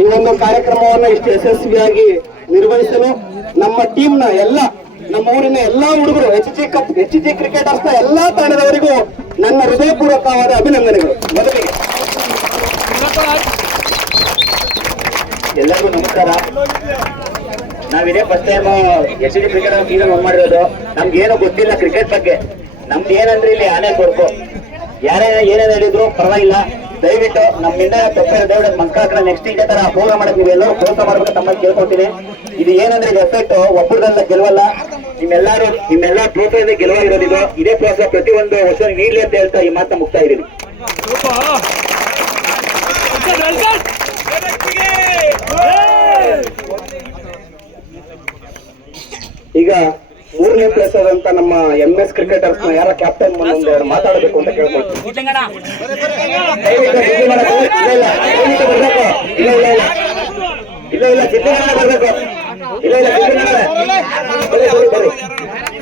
ಈ ಒಂದು ಕಾರ್ಯಕ್ರಮವನ್ನು ಇಷ್ಟು ಯಶಸ್ವಿಯಾಗಿ ನಿರ್ವಹಿಸಲು ನಮ್ಮ ಟೀಮ್ನ ನಮ್ಮ ಊರಿನ ಎಲ್ಲಾ ಹುಡುಗರು HG ಕ್ರಿಕೆಟರ್ಸ್ ನ ಎಲ್ಲಾ ತಂಡದವರಿಗೂ ನನ್ನ ಹೃದಯಪೂರ್ವಕವಾದ ಅಭಿನಂದನೆಗಳು. ಮೊದಲಿಗೆ ಎಲ್ಲರಿಗೂ ನಮಸ್ಕಾರ. ನಾವಿದೇ first time HG cricket season 1 ಮಾಡಿರೋದು. ನಮ್ಗೇನು ಗೊತ್ತಿಲ್ಲ ಕ್ರಿಕೆಟ್ ಬಗ್ಗೆ. ನಮ್ದು ಏನಂದ್ರೆ ಇಲ್ಲಿ ಆನೆ ಕೊಡ್ಕೊ, ಯಾರೇ ಏನೇನು ಹೇಳಿದ್ರು ಪರವಾಗಿಲ್ಲ. ದಯವಿಟ್ಟು ನಮ್ಮಿಂದ ತಪ್ಪೇ ದಯವಿಟ್ಟು ಮಕ್ಕಳ ನೆಕ್ಸ್ಟ್ ಇದೇ ತರ ಪ್ರೋಗ್ರಾಮ್ ಮಾಡಕ್ ನೀವು ಎಲ್ಲರೂ ಪ್ರೋತ್ಸಾಹ ಮಾಡ್ಬೇಕು ತಮ್ಮಲ್ಲಿ ಕೇಳ್ಕೊತೀನಿ. ಇದು ಏನಂದ್ರೆ ಇದು ಎಫೆಕ್ಟ್ ಒಬ್ಬರದಲ್ಲ ಗೆಲುವಲ್ಲ, ನಿಮ್ಮೆಲ್ಲಾ ಪ್ರೋತ್ಸಾಹದ ಗೆಲುವಾಗಿರೋದಿಲ್ಲ. ಇದೇ ಪ್ರೋತ್ಸಾಹ ಪ್ರತಿಯೊಂದು ವರ್ಷ ನೀಡ್ಲಿ ಅಂತ ಹೇಳ್ತಾ ಈ ಮಾತನ್ನ ಮುಗ್ತಾ ಇದ್ದೀನಿ. ಈಗ 3ನೇ ಪ್ಲೇಸ್ ಆದಂತ ನಮ್ಮ MS ಕ್ರಿಕೆಟರ್ಸ್ ನ ಯಾರ ಕ್ಯಾಪ್ಟನ್ ಮುಂದೆ ಮಾತಾಡಬೇಕು ಅಂತ ಕೇಳ್ಕೊಳ್ತೀನಿ. ಇಲ್ಲ ಸಿದ್ದಗಂಗಾ ಬರ್ಬೇಕು.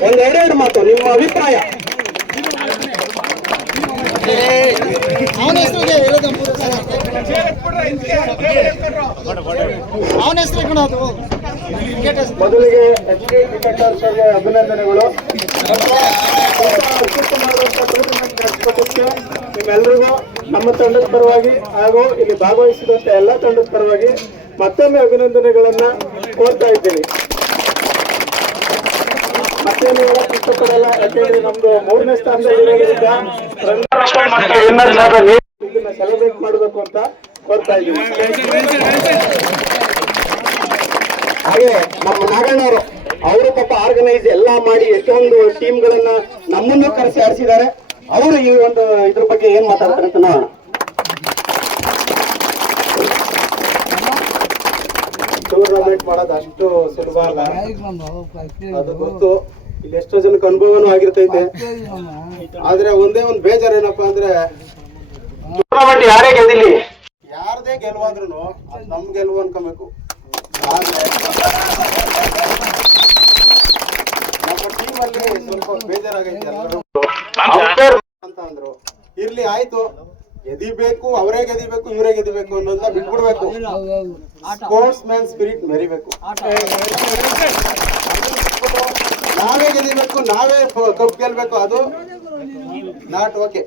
ಒಂದೆರಡೆರಡು ಮಾತು ನಿಮ್ಮ ಅಭಿಪ್ರಾಯ. ಅವನ ಹೆಸರಿಗೆ ಇರೋದು ಅವನ ಹೆಸರು ಕಣ ಅದು ಮೊದಲಿಗೆ HK ಕ್ರಿಕೆಟರ್ಸ್ ಅವರಿಗೆ ಅಭಿನಂದನೆಗಳು. ಅತ್ಯುತ್ತಮವಾದಂತಹ ಟೂರ್ನಮೆಂಟ್ ನಡೆಸಿಕೊಟ್ಟಕ್ಕೆ ನಿಮ್ಮೆಲ್ಲರಿಗೂ ನಮ್ಮ ತಂಡದ ಪರವಾಗಿ ಹಾಗೂ ಇಲ್ಲಿ ಭಾಗವಹಿಸಿದಂತ ಎಲ್ಲ ತಂಡದ ಪರವಾಗಿ ಮತ್ತೊಮ್ಮೆ ಅಭಿನಂದನೆಗಳನ್ನ ಕೋರ್ತಾ ಇದ್ದೀನಿ. ಮತ್ತೇನು ಹೇಳಕ್ ಇಷ್ಟಪಡಲ್ಲ, ಯಾಕೆಂದ್ರೆ ನಮ್ದು 3ನೇ ಸ್ಥಾನದಲ್ಲಿರೋದ್ರಿಂದ ಇದನ್ನ ಸೆಲೆಬ್ರೇಟ್ ಮಾಡಬೇಕು ಅಂತ ಕೋರ್ತಾ ಇದ್ದೀನಿ. ಹಾಗೆ ನಮ್ಮ ನಾಗಣ್ಣವರು ಅವರು ಪಾಪ ಆರ್ಗನೈಸ್ ಎಲ್ಲಾ ಮಾಡಿ ಎಷ್ಟೊಂದು ಟೀಮ್ಗಳನ್ನ ನಮ್ಮನ್ನು ಕರೆಸಿ ಆಡಿಸಿದ್ದಾರೆ. ಅವರು ಈ ಒಂದು ಇದ್ರ ಬಗ್ಗೆ ಏನ್ ಮಾತಾಡ್ತಾರೆ ಅಂತ ನೋಡೋಣ. ಟೂರ್ನಮೆಂಟ್ ಮಾಡೋದು ಅಷ್ಟು ಸುಲಭ ಅಲ್ಲ, ಅದು ಗೊತ್ತು. ಇಲ್ಲಿ ಎಷ್ಟೋ ಜನಕ್ಕೆ ಅನುಭವನೂ ಆಗಿರ್ತೈತೆ. ಆದ್ರೆ ಒಂದೇ ಒಂದು ಬೇಜಾರು ಏನಪ್ಪಾ ಅಂದ್ರೆ ಟೂರ್ನಮೆಂಟ್ ಯಾರೇ ಗೆದ್ದಿಲಿ, ಯಾರದೇ ಗೆಲುವಾದ್ರೂ ಅದು ನಮ್ ಗೆಲುವು ಅನ್ಕೋಬೇಕು. ಆದ್ರೆ ನಮ್ಮ ಟೀಮ್ ಅಲ್ಲಿ ಸ್ವಲ್ಪ ಬೇಜಾರಾಗೈತೆ ಎಲ್ಲರೂ ಅಂತ ಅಂದ್ರು. ಇರ್ಲಿ ಆಯ್ತು, ಗೆದಿಬೇಕು, ಅವರೇ ಗೆದಿಬೇಕು, ಇವರೇ ಗೆದಿಬೇಕು ಅನ್ನೋದನ್ನ ಬಿಟ್ಬಿಡ್ಬೇಕು. ಸ್ಪೋರ್ಟ್ಸ್ ಮ್ಯಾನ್ ಸ್ಪಿರಿಟ್ ಮೆರಿಬೇಕು. ನಾವೇ ಗೆದಿಬೇಕು, ನಾವೇ ಕಪ್ ಗೆಲ್ಬೇಕು, ಅದು ನಾಟ್ ಓಕೆ.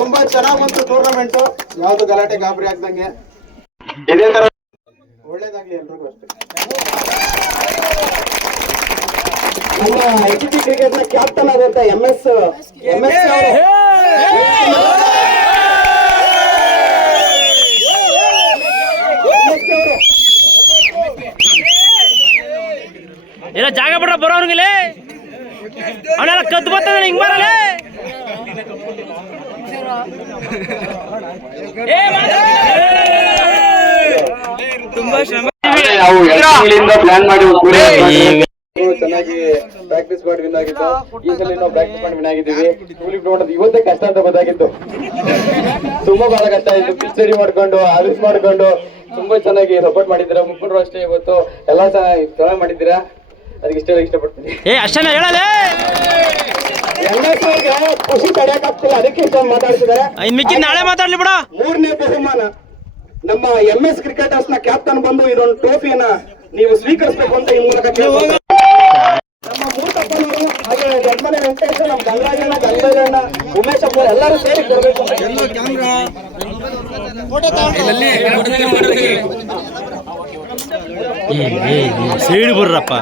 ತುಂಬಾ ಚೆನ್ನಾಗ್ ಬಂತು ಟೂರ್ನಮೆಂಟ್, ಯಾವ್ದು ಗಲಾಟೆ ಗಾಬರಿ ಆಗ್ದಂಗೆ. ಇದೇ ತರ ಒಳ್ಳೇದಾಗ್ಲಿ ಎಲ್ರಿಗೂ ಅಷ್ಟೇ. ನಮ್ಮ HT ಕ್ರಿಕೆಟ್ ನ ಕ್ಯಾಪ್ಟನ್ ಆದಂತ MS ಎಲ್ಲ ಜಾಗ ಬಿಡ್ರ ಬರೋರ್ಗಿಲ್ಲ ಅವನೆಲ್ಲ ಕದ್ದು ಬರ್ತಾನೆ ಹಿಂಗ್ ಬರಲ್ಲ. ತುಂಬಾ ಶ್ರಮ ಪ್ಲಾನ್ ಮಾಡಿ ಚೆನ್ನಾಗಿ ಪ್ರಾಕ್ಟೀಸ್ ಮಾಡಿ ವಿನ್ ಆಗಿದ್ದು. ಈ ಸಲ ನಾವು ಪ್ರಾಕ್ಟೀಸ್ ಮಾಡಿ ವಿನ್ ಆಗಿದ್ದೀವಿ. ನೋಡೋದು ಇವತ್ತೇ ಕಷ್ಟ ಅಂತ ಗೊತ್ತಾಗಿತ್ತು. ತುಂಬಾ ಬಹಳ ಕಷ್ಟ ಆಯ್ತು. ಪಿಚ್ ರೆಡಿ ಮಾಡ್ಕೊಂಡು ಆಫೀಸ್ ಮಾಡ್ಕೊಂಡು ತುಂಬಾ ಚೆನ್ನಾಗಿ ಸಪೋರ್ಟ್ ಮಾಡಿದ್ದೀರಾ. ಮುಖಂಡರು ಅಷ್ಟೇ ಇವತ್ತು ಎಲ್ಲಾ ಚೆನ್ನಾಗಿ ಮಾಡಿದ್ದೀರಾ. ಅದಕ್ಕೆ ಇಷ್ಟಪಡ್ತೀನಿ. ಖುಷಿ ತಡೆಯಕ್ಕಾಗ್ತಿಲ್ಲ, ಅದಕ್ಕೆ ಇಷ್ಟ ಮಾತಾಡ್ತಿದ್ದಾರೆ. ನಾಳೆ ಮಾತಾಡ್ಲಿ ಬಿಡ. 3ನೇ ಬಹುಮಾನ ನಮ್ಮ MS ಕ್ರಿಕೆಟರ್ಸ್ ನ ಕ್ಯಾಪ್ಟನ್ ಬಂದು ಇದೊಂದು ಟ್ರೋಫಿಯನ್ನ ನೀವು ಸ್ವೀಕರಿಸಬೇಕು ಅಂತ ಈ ಮೂಲಕ ಕೇಳ್ಬೋದು. ನಮ್ಮ ಮೂರ್ತಪ್ಪನವರು ಹಾಗೆ ದೊಡ್ಡಮನೆ ವೆಂಕಟೇಶ, ನಮ್ಮ ಗಂಗರಾಜಣ್ಣ, ಗಂಗರಾಜಣ್ಣ, ಉಮೇಶ್ ಅಪ್ಪ ಎಲ್ಲರೂ ಸೇರಿ ಕೊಡಬೇಕು ಅಂತ ಸೈಡ್ ಬರ್ರಪ್ಪ.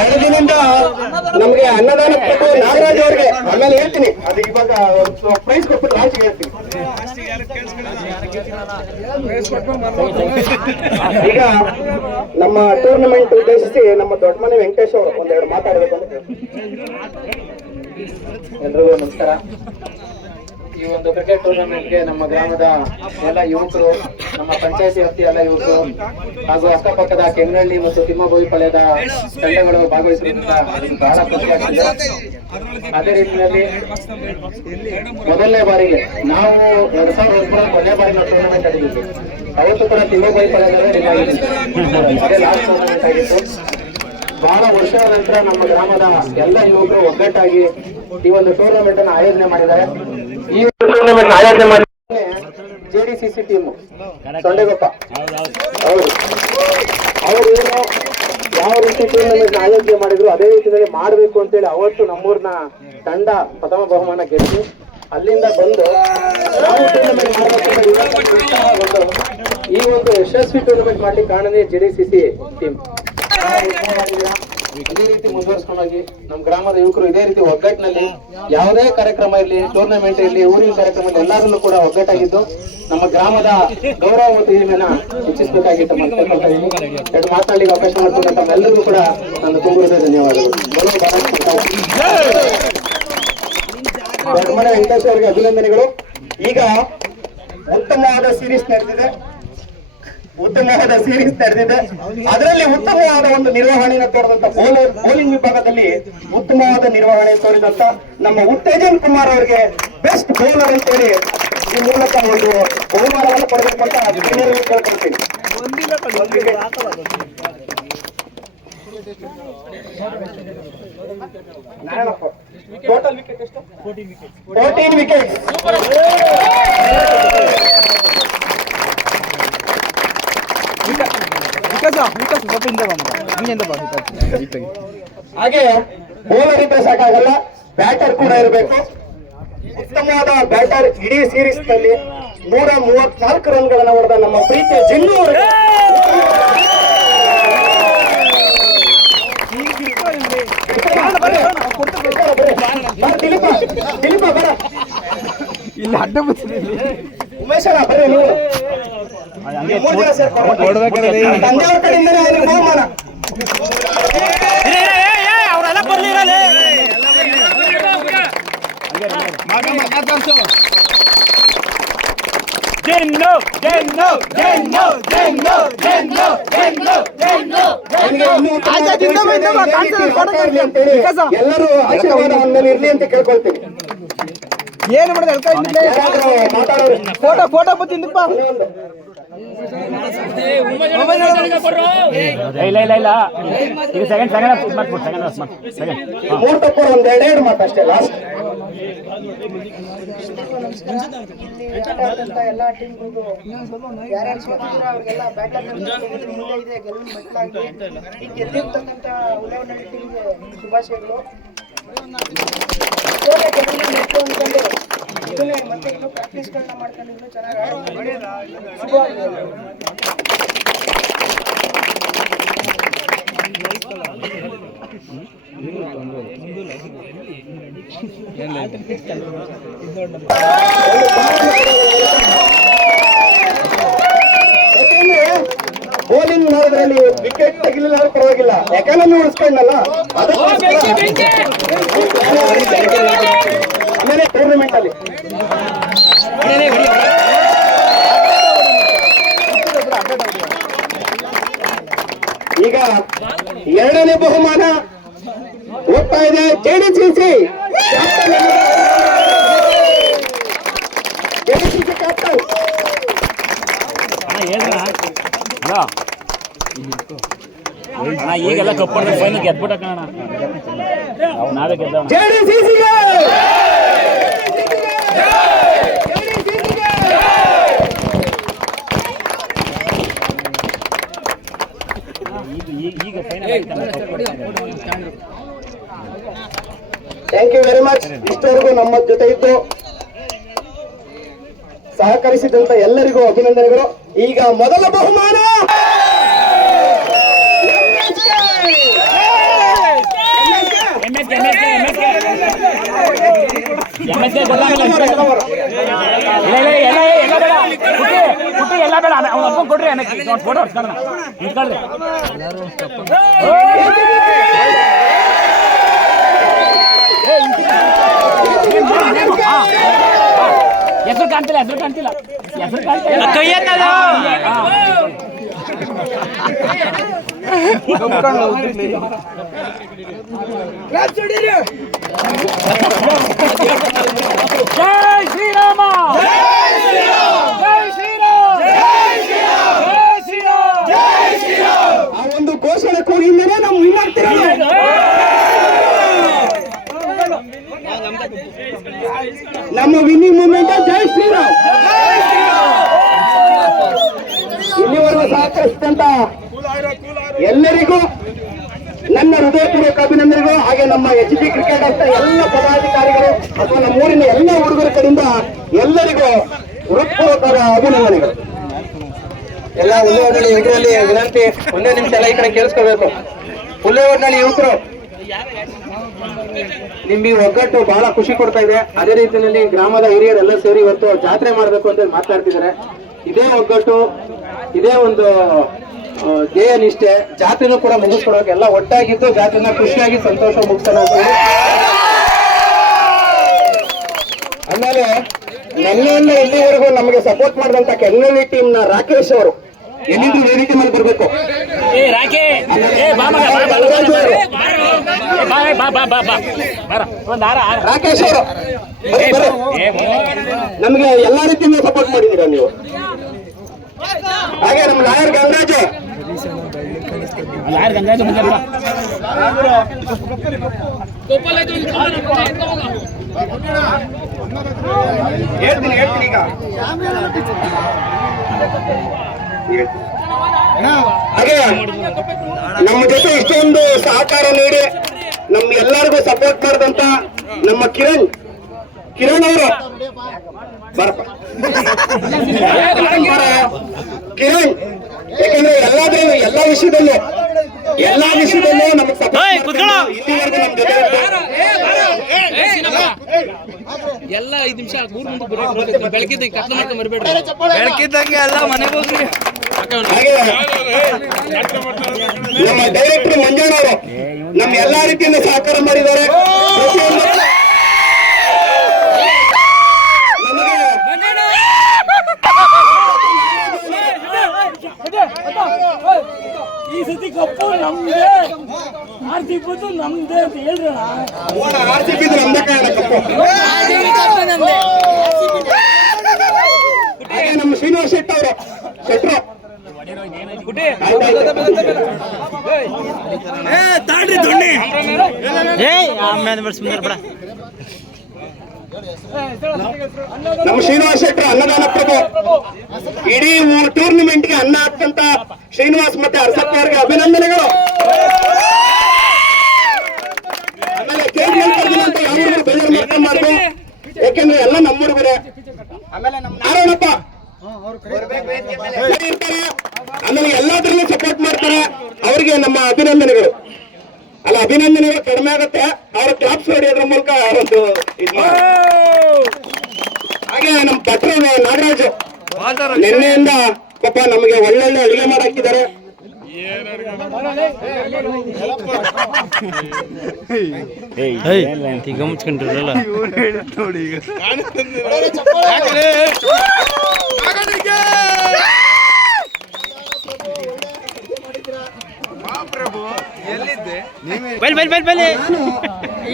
ಎರಡು ದಿನದಿಂದ ನಮ್ಗೆ ಅನ್ನದಾನ ಕೊಟ್ಟು ನಾಗರಾಜ್ ಅವ್ರಿಗೆ ಆಮೇಲೆ ಹೇಳ್ತೀನಿ. ಅದು ಇವಾಗ ಪ್ರೈಸ್ ಕೊಟ್ಬಿಟ್ಟು ಲಾಸ್ಟ್ಗೆ ಹೇಳ್ತೀನಿ. ಈಗ ನಮ್ಮ ಟೂರ್ನಮೆಂಟ್ ಉದ್ದೇಶಿಸಿ ನಮ್ಮ ದೊಡ್ಡಮನೆ ವೆಂಕಟೇಶ್ ಅವರು ಒಂದೆರಡು ಮಾತಾಡಬೇಕು ಅಂತ ಹೇಳ್ತೀನಿ. ಎಲ್ರಿಗೂ ನಮಸ್ಕಾರ. ಈ ಒಂದು ಕ್ರಿಕೆಟ್ ಟೂರ್ನಮೆಂಟ್ಗೆ ನಮ್ಮ ಗ್ರಾಮದ ಎಲ್ಲ ಯುವಕರು, ನಮ್ಮ ಪಂಚಾಯತಿ ವ್ಯಾಪ್ತಿಯ ಎಲ್ಲ ಯುವಕರು ಹಾಗೂ ಅಕ್ಕಪಕ್ಕದ ಕೆಂಗಳ್ಳಿ ಮತ್ತು ತಿಮ್ಮಬೋಯಿಪಾಳ್ಯದ ತಂಡಗಳು ಭಾಗವಹಿಸುವುದರಿಂದ ಬಹಳ ಖುಷಿಯಾಗಿದೆ. ಅದೇ ರೀತಿಯಲ್ಲಿ ಮೊದಲನೇ ಬಾರಿಗೆ ನಾವು 2001 ಮೊದಲನೇ ಬಾರಿ ನಾವು ಟೂರ್ನಮೆಂಟ್ ಆಡಿದ್ದೀವಿ. ಅವತ್ತು ಕೂಡ ತಿಮ್ಮಬೋಯಿಪಾಳ್ಯದಲ್ಲೇ ಅದೇ ಲಾಸ್ಟ್ ಟೂರ್ನಮೆಂಟ್ ಆಗಿತ್ತು. ಬಹಳ ವರ್ಷಗಳ ನಂತರ ನಮ್ಮ ಗ್ರಾಮದ ಎಲ್ಲ ಯುವಕರು ಒಗ್ಗಟ್ಟಾಗಿ ಈ ಒಂದು ಟೂರ್ನಮೆಂಟ್ ಅನ್ನು ಆಯೋಜನೆ ಮಾಡಿದ್ದಾರೆ. ಈ ಟೂರ್ನಮೆಂಟ್ ಆಯೋಜನೆ ಮಾಡಿ JDCC ಟೀಮು ಸೊಂಡೆಗೊಪ್ಪ ಹೌದು, ಅವರು ಏನು ಯಾವ ರೀತಿ ಟೂರ್ನಮೆಂಟ್ ಆಯೋಜನೆ ಮಾಡಿದ್ರು ಅದೇ ರೀತಿಯಲ್ಲಿ ಮಾಡಬೇಕು ಅಂತೇಳಿ ಅವತ್ತು ನಮ್ಮೂರಿನ ತಂಡ ಪ್ರಥಮ ಬಹುಮಾನ ಗೆದ್ದು ಅಲ್ಲಿಂದ ಬಂದು ನಾವು ಟೂರ್ನಮೆಂಟ್ ಮಾಡಬೇಕು. ಈ ಒಂದು ಯಶಸ್ವಿ ಟೂರ್ನಮೆಂಟ್ ಮಾಡ್ಲಿಕ್ಕೆ ಕಾರಣನೇ JDCC ಟೀಮ್. ಇದೇ ರೀತಿ ಮುಂದುವರಿಸ್ಕೊಂಡು ಹೋಗಿ ನಮ್ಮ ಗ್ರಾಮದ ಯುವಕರು ಇದೇ ರೀತಿ ಒಗ್ಗಟ್ಟಿನಲ್ಲಿ ಯಾವುದೇ ಕಾರ್ಯಕ್ರಮ ಇರಲಿ, ಟೂರ್ನಮೆಂಟ್ ಇರಲಿ, ಊರಿನ ಕಾರ್ಯಕ್ರಮ ಇರಲಿ, ಎಲ್ಲರಲ್ಲೂ ಕೂಡ ಒಗ್ಗಟ್ಟಾಗಿದ್ದು ನಮ್ಮ ಗ್ರಾಮದ ಗೌರವ ಮತ್ತು ಹಿರಿಮೆನ ಹೆಚ್ಚಿಸಬೇಕಾಗಿತ್ತು. ಎರಡು ಮಾತನಾಡಲಿಕ್ಕೆ ಅವಕಾಶ ಮಾಡ್ಕೊಂಡ ತಮ್ಮೆಲ್ಲರಿಗೂ ಕೂಡ ನನ್ನ ತುಂಬುವುದೇ ಧನ್ಯವಾದಗಳು. ದೊಡ್ಡಮನೆ ವೆಂಕಟೇಶ್ ಅವರಿಗೆ ಅಭಿನಂದನೆಗಳು. ಈಗ ಉತ್ತಮವಾದ ಸೀರೀಸ್ ನಡೆದಿದೆ, ಅದರಲ್ಲಿ ಉತ್ತಮವಾದ ಒಂದು ನಿರ್ವಹಣೆಯನ್ನು ತೋರಿದಂತ ಬೌಲಿಂಗ್ ವಿಭಾಗದಲ್ಲಿ ಉತ್ತಮವಾದ ನಿರ್ವಹಣೆ ತೋರಿದಂತ ನಮ್ಮ ಉತ್ತೇಜನ್ ಕುಮಾರ್ ಅವರಿಗೆ ಬೆಸ್ಟ್ ಬೌಲರ್ ಅಂತೇಳಿ ಈ ಮೂಲಕ ಒಂದು ಬಹುಮಾನವನ್ನು ಕೊಡಬೇಕು ಅಂತ ಎಲ್ಲರಿಗೂ ಕೇಳ್ಕೊಳ್ತೀನಿ. ಟೋಟಲ್ ವಿಕೆಟ್ ಎಷ್ಟು? 14 ವಿಕೆಟ್. ಹಾಗೆ ಬೌಲರ್ ಇದ್ರೆ ಸಾಕಾಗಲ್ಲ, ಬ್ಯಾಟರ್ ಕೂಡ ಇರಬೇಕು. ಉತ್ತಮವಾದ ಬ್ಯಾಟರ್ ಇಡೀ ಸೀರೀಸ್ ನಲ್ಲಿ 134 ರನ್ಗಳನ್ನು ಹೊಡೆದ ನಮ್ಮ ಪ್ರೀತಿಯ ಜಿನ್ನು ಅವರಿಗೆ ದಿಲೀಪ ಬರ ಇಲ್ಲಿ ಅಡ್ಡ ಉಮೇಶ್ ಅಣ್ಣ ಬರ್ರಿ, ನೀವು 3 ಜನ ಸೇರ್ಕೊಂಡು ತಂದೆಯವ್ರ ಕಡೆಯಿಂದನೇ ಅವನಿಗೆ ಬಹುಮಾನ. ಅವರೆಲ್ಲ ಬರ್ಲಿರಲ್ಲ ಎಲ್ಲರೂ ಆಶೀರ್ವಾದ ಇರ್ಲಿ ಅಂತ ಕೇಳ್ಕೊಳ್ತೀನಿ. ಏನು ಫೋಟೋ ಫೋಟೋ ಬತ್ತಿಂದಪ್ಪ ಮೂರು ತಪ್ಪು ಒಂದ್ ಎರಡೆರಡು ಮಾತು ಅಷ್ಟೇ ಲಾಸ್ಟ್. ಎಲ್ಲ ಟೀಮ್ಗಳಿಗೂ ಯಾರ್ಯಾರು ಸೋತಿದ್ರು ಅವ್ರಿಗೆಲ್ಲ ಬ್ಯಾಟರ್ ಮುಂದೆ ಇದೆ ಗೆಲುವಿನ ಮೆಟ್ಲಾಗಿ ಈಗ ಗೆದ್ದಿರ್ತಕ್ಕಂಥ ಉಳ್ಳವನಹಳ್ಳಿ ಟೀಮ್ಗೆ ಶುಭಾಶಯಗಳು. ಗೆಲುವಿನ ಮೆಟ್ಟು ಅಂದ್ಕೊಂಡು ಇದನ್ನೇ ಮತ್ತೆ ಇನ್ನೂ ಪ್ರಾಕ್ಟೀಸ್ಗಳನ್ನ ಮಾಡ್ಕೊಂಡು ಇನ್ನೂ ಚೆನ್ನಾಗಿ ಬೌಲಿಂಗ್ ಮಾಡೋದ್ರಲ್ಲಿ ವಿಕೆಟ್ ತೆಗಿಲಿಲ್ಲ ಪರವಾಗಿಲ್ಲ, ಎಕಾನಮಿ ಉಳಿಸ್ಕೊಂಡಲ್ಲ ಆಮೇಲೆ ಟೂರ್ನಮೆಂಟ್ ಅಲ್ಲಿ ಈಗ ಎರಡನೇ ಬಹುಮಾನ ಹೋಗ್ತಾ ಇದೆ JDCC ಕ್ಯಾಪ್ಟನ್. ಈಗೆಲ್ಲ ಕಪ್ ಫೈನಲ್ ಗೆದ್ಬಿಟ್ಟ ಕಾಣ ನಾವೇ ಗೆದ್ದೋಣ. ಈಗ final thank you very much. ಇಷ್ಟವರೆಗೂ ನಮ್ಮ ಜೊತೆ ಇದ್ದು ಸಹಕರಿಸಿದಂತ ಎಲ್ಲರಿಗೂ ಅಭಿನಂದನೆಗಳು. ಈಗ ಮೊದಲ ಬಹುಮಾನ ಎಲ್ಲ ಬೇಡ ಅವ್ನ ಕೊಡ್ರಿ ಫೋಟೋ ನಿಂತ್ಕೊಳ್ರಿ. ಹೆಸರು ಕಾಣ್ತಿಲ್ಲ ಕೈ ಜೈ ಶ್ರೀರಾಮ, ಆ ಒಂದು ಘೋಷಣೆ ಕೂಗಿಂದಲೇ ನಾವು ವಿನ್ನಾಗ್ತಿರೋದು. ನಮ್ಮ ವಿನ್ನಿಂಗ್ ಮೂಮೆಂಟ್ ಜೈ ಶ್ರೀರಾಮ್. ಇಲ್ಲಿವರೆಗೂ ಸಹಕರಿಸಿದಂತ ಎಲ್ಲರಿಗೂ ನನ್ನ ಹೃದಯಪೂರ್ವಕ ಅಭಿನಂದನೆಗಳು. ಹಾಗೆ ನಮ್ಮ HG ಕ್ರಿಕೆಟ್ ಅಂತ ಎಲ್ಲ ಪದಾಧಿಕಾರಿಗಳು ಅಥವಾ ನಮ್ಮ ಊರಿನ ಎಲ್ಲ ಹುಡುಗರ ಕಡೆಯಿಂದ ಎಲ್ಲರಿಗೂ ಹೃತ್ಪೂರ್ವಕ ಅಭಿನಂದನೆಗಳು. ಎಲ್ಲ ಹುಲ್ಲೇವಡ್ನಳ್ಳಿ ಯುವಕರಲ್ಲಿ ವಿನಂತಿ, ಒಂದೇ ನಿಮಿಷ ಎಲ್ಲ ಈ ಕಡೆ ಕೇಳಿಸ್ಕೋಬೇಕು. ಹುಲ್ಲೇವಡ್ನಳ್ಳಿ ಯುವಕರು, ನಿಮ್ಗೆ ಒಗ್ಗಟ್ಟು ಬಹಳ ಖುಷಿ ಕೊಡ್ತಾ ಇದೆ. ಅದೇ ರೀತಿಯಲ್ಲಿ ಗ್ರಾಮದ ಹಿರಿಯರೆಲ್ಲ ಸೇರಿ ಇವತ್ತು ಜಾತ್ರೆ ಮಾಡಬೇಕು ಅಂತ ಮಾತನಾಡ್ತಿದ್ದಾರೆ. ಇದೇ ಒಗ್ಗಟ್ಟು, ಇದೇ ಒಂದು ಧ್ಯೇಯ ನಿಷ್ಠೆ. ಜಾತ್ರೆನೂ ಕೂಡ ಮುಗಿಸ್ಕೊಡೋಕೆ ಎಲ್ಲ ಒಟ್ಟಾಗಿದ್ದು ಜಾತ್ರೆನ ಖುಷಿಯಾಗಿ ಸಂತೋಷ ಮುಗಿಸೋಣ. ಆಮೇಲೆ ನನ್ನಿಂದ ಇಲ್ಲಿವರೆಗೂ ನಮಗೆ ಸಪೋರ್ಟ್ ಮಾಡಿದಂತ ಕೆನ್ನಳ್ಳಿ ಟೀಮ್ ನ ರಾಕೇಶ್ ಅವರು ಎಲ್ಲಿಂದ ವೇದಿಕೆ ಮೇಲೆ ಬರಬೇಕು. ರಾಕೇಶ್ ಅವರು ನಮಗೆ ಎಲ್ಲಾ ರೀತಿಯಿಂದ ಸಪೋರ್ಟ್ ಮಾಡಿದ್ದೀರಾ ನೀವು. ಹಾಗೆ ನಮ್ಮ ಲಾಯರ್ ಗಂಗರಾಜು ಹೇಳ್ತೀನಿ ಈಗ. ಹಾಗೆ ನಮ್ಮ ಜೊತೆ ಇಷ್ಟೊಂದು ಸಹಕಾರ ನೀಡಿ ನಮ್ಮ ಎಲ್ಲರಿಗೂ ಸಪೋರ್ಟ್ ಮಾಡಿದಂತ ನಮ್ಮ ಕಿರಣ್ ಅವರು ಬರಪ್ಪ ಕಿರಣ್, ಯಾಕಂದ್ರೆ ಎಲ್ಲಾ ವಿಷಯದಲ್ಲೂ ನಮಗೆ ಸಪೋರ್ಟ್ ಇಲ್ಲಿವರೆಗೂ ನಮ್ಮ ಜೊತೆ ಎಲ್ಲ 5 ನಿಮಿಷ ಬೆಳಕಿದ್ದಂಗೆ ಎಲ್ಲ ಮನೆಗೆ ಹೋಗ್ರಿ. ಹಾಗೆ ನಮ್ಮ ಡೈರೆಕ್ಟರ್ ಮಂಜಣ್ಣ ಅವರು ನಮ್ಮ ಎಲ್ಲಾ ರೀತಿಯಿಂದ ಸಹಕಾರ ಮಾಡಿದ್ದಾರೆ. ಈ ಸತಿ ಕಪ್ಪು ನಮ್ದೇ, RCB ನಮ್ದೇ ಅಂತ ಹೇಳ್ರಣ. RCB ನಮ್ದೇ ಕಾರಣ ಕಪ್ಪು. ಹಾಗೆ ನಮ್ಮ ಶ್ರೀನಿವಾಸ್ ಶೆಟ್ಟರು ನಮ್ಮ ಶ್ರೀನಿವಾಸ್ ಶೆಟ್ಟರು ಅನ್ನದಾನ ಪ್ರಭು. ಇಡೀ ಟೂರ್ನಿಮೆಂಟ್ಗೆ ಅನ್ನ ಹಾಕಂತ ಶ್ರೀನಿವಾಸ್ ಮತ್ತೆ ಅರ್ಸಪ್ಪ ಅವರಿಗೆ ಅಭಿನಂದನೆಗಳು. ಆಮೇಲೆ ಅಂತ ಯಾರು ಬೇಜಾರು ಮಾಡ್ಕೊಂಡು, ಯಾಕೆಂದ್ರೆ ಎಲ್ಲ ನಮ್ಮ ಹುಡುಗರೇ. ಆಮೇಲೆ ನಮ್ಮ ನಾರಾಯಣಪ್ಪ ಇರ್ತಾರೆ, ಆಮೇಲೆ ಎಲ್ಲಾದ್ರಲ್ಲೂ ಸಪೋರ್ಟ್ ಮಾಡ್ತಾರೆ. ಅವರಿಗೆ ನಮ್ಮ ಅಭಿನಂದನೆಗಳು. ಅಲ್ಲ, ಅಭಿನಂದನೆಗಳು ಕಡಿಮೆ ಆಗುತ್ತೆ, ಅವ್ರ ಕ್ಲಾಪ್ಸ್ ಹೊಡೆಯೋದ್ರ ಮೂಲಕ ಒಂದು ಇದು ಮಾಡಿ. ಹಾಗೆ ನಮ್ಮ ಭಟ್ರು ನಾಗರಾಜು ನಿನ್ನೆಯಿಂದ ಪಾಪ ನಮಗೆ ಒಳ್ಳೊಳ್ಳೆ ಅಡುಗೆ ಮಾಡಾಕಿದ್ದಾರೆ. ಗಮನಿಸ್ಕೊಂಡ್ರಲ್ಲ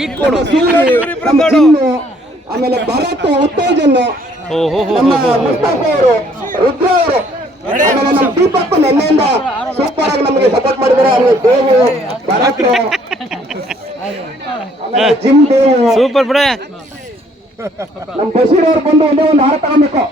ಈಗ ಕೊಡು. ಆಮೇಲೆ ಭರತ್ ಉತ್ತೇಜನ್, ಅವರು ರುದ್ರ ಅವರು, ಆಮೇಲೆ ನಮ್ಮ ದೀಪಕ್ ನಿನ್ನೆಯಿಂದ ಸೂಪರ್ ಆಗಿ ನಮಗೆ ಸಪೋರ್ಟ್ ಮಾಡಿದ್ದಾರೆ. ಆಮೇಲೆ ದೇವು, ಭರತ್, ಆಮೇಲೆ ಜಿಮ್ ದೇವು, ಸೂಪರ್ ಬಿಡ. ನಮ್ಮ ಬಶೀರ್ ಅವ್ರು ಬಂದು ಒಂದೇ ಒಂದು ಹಾರ ತಗೋಬೇಕು.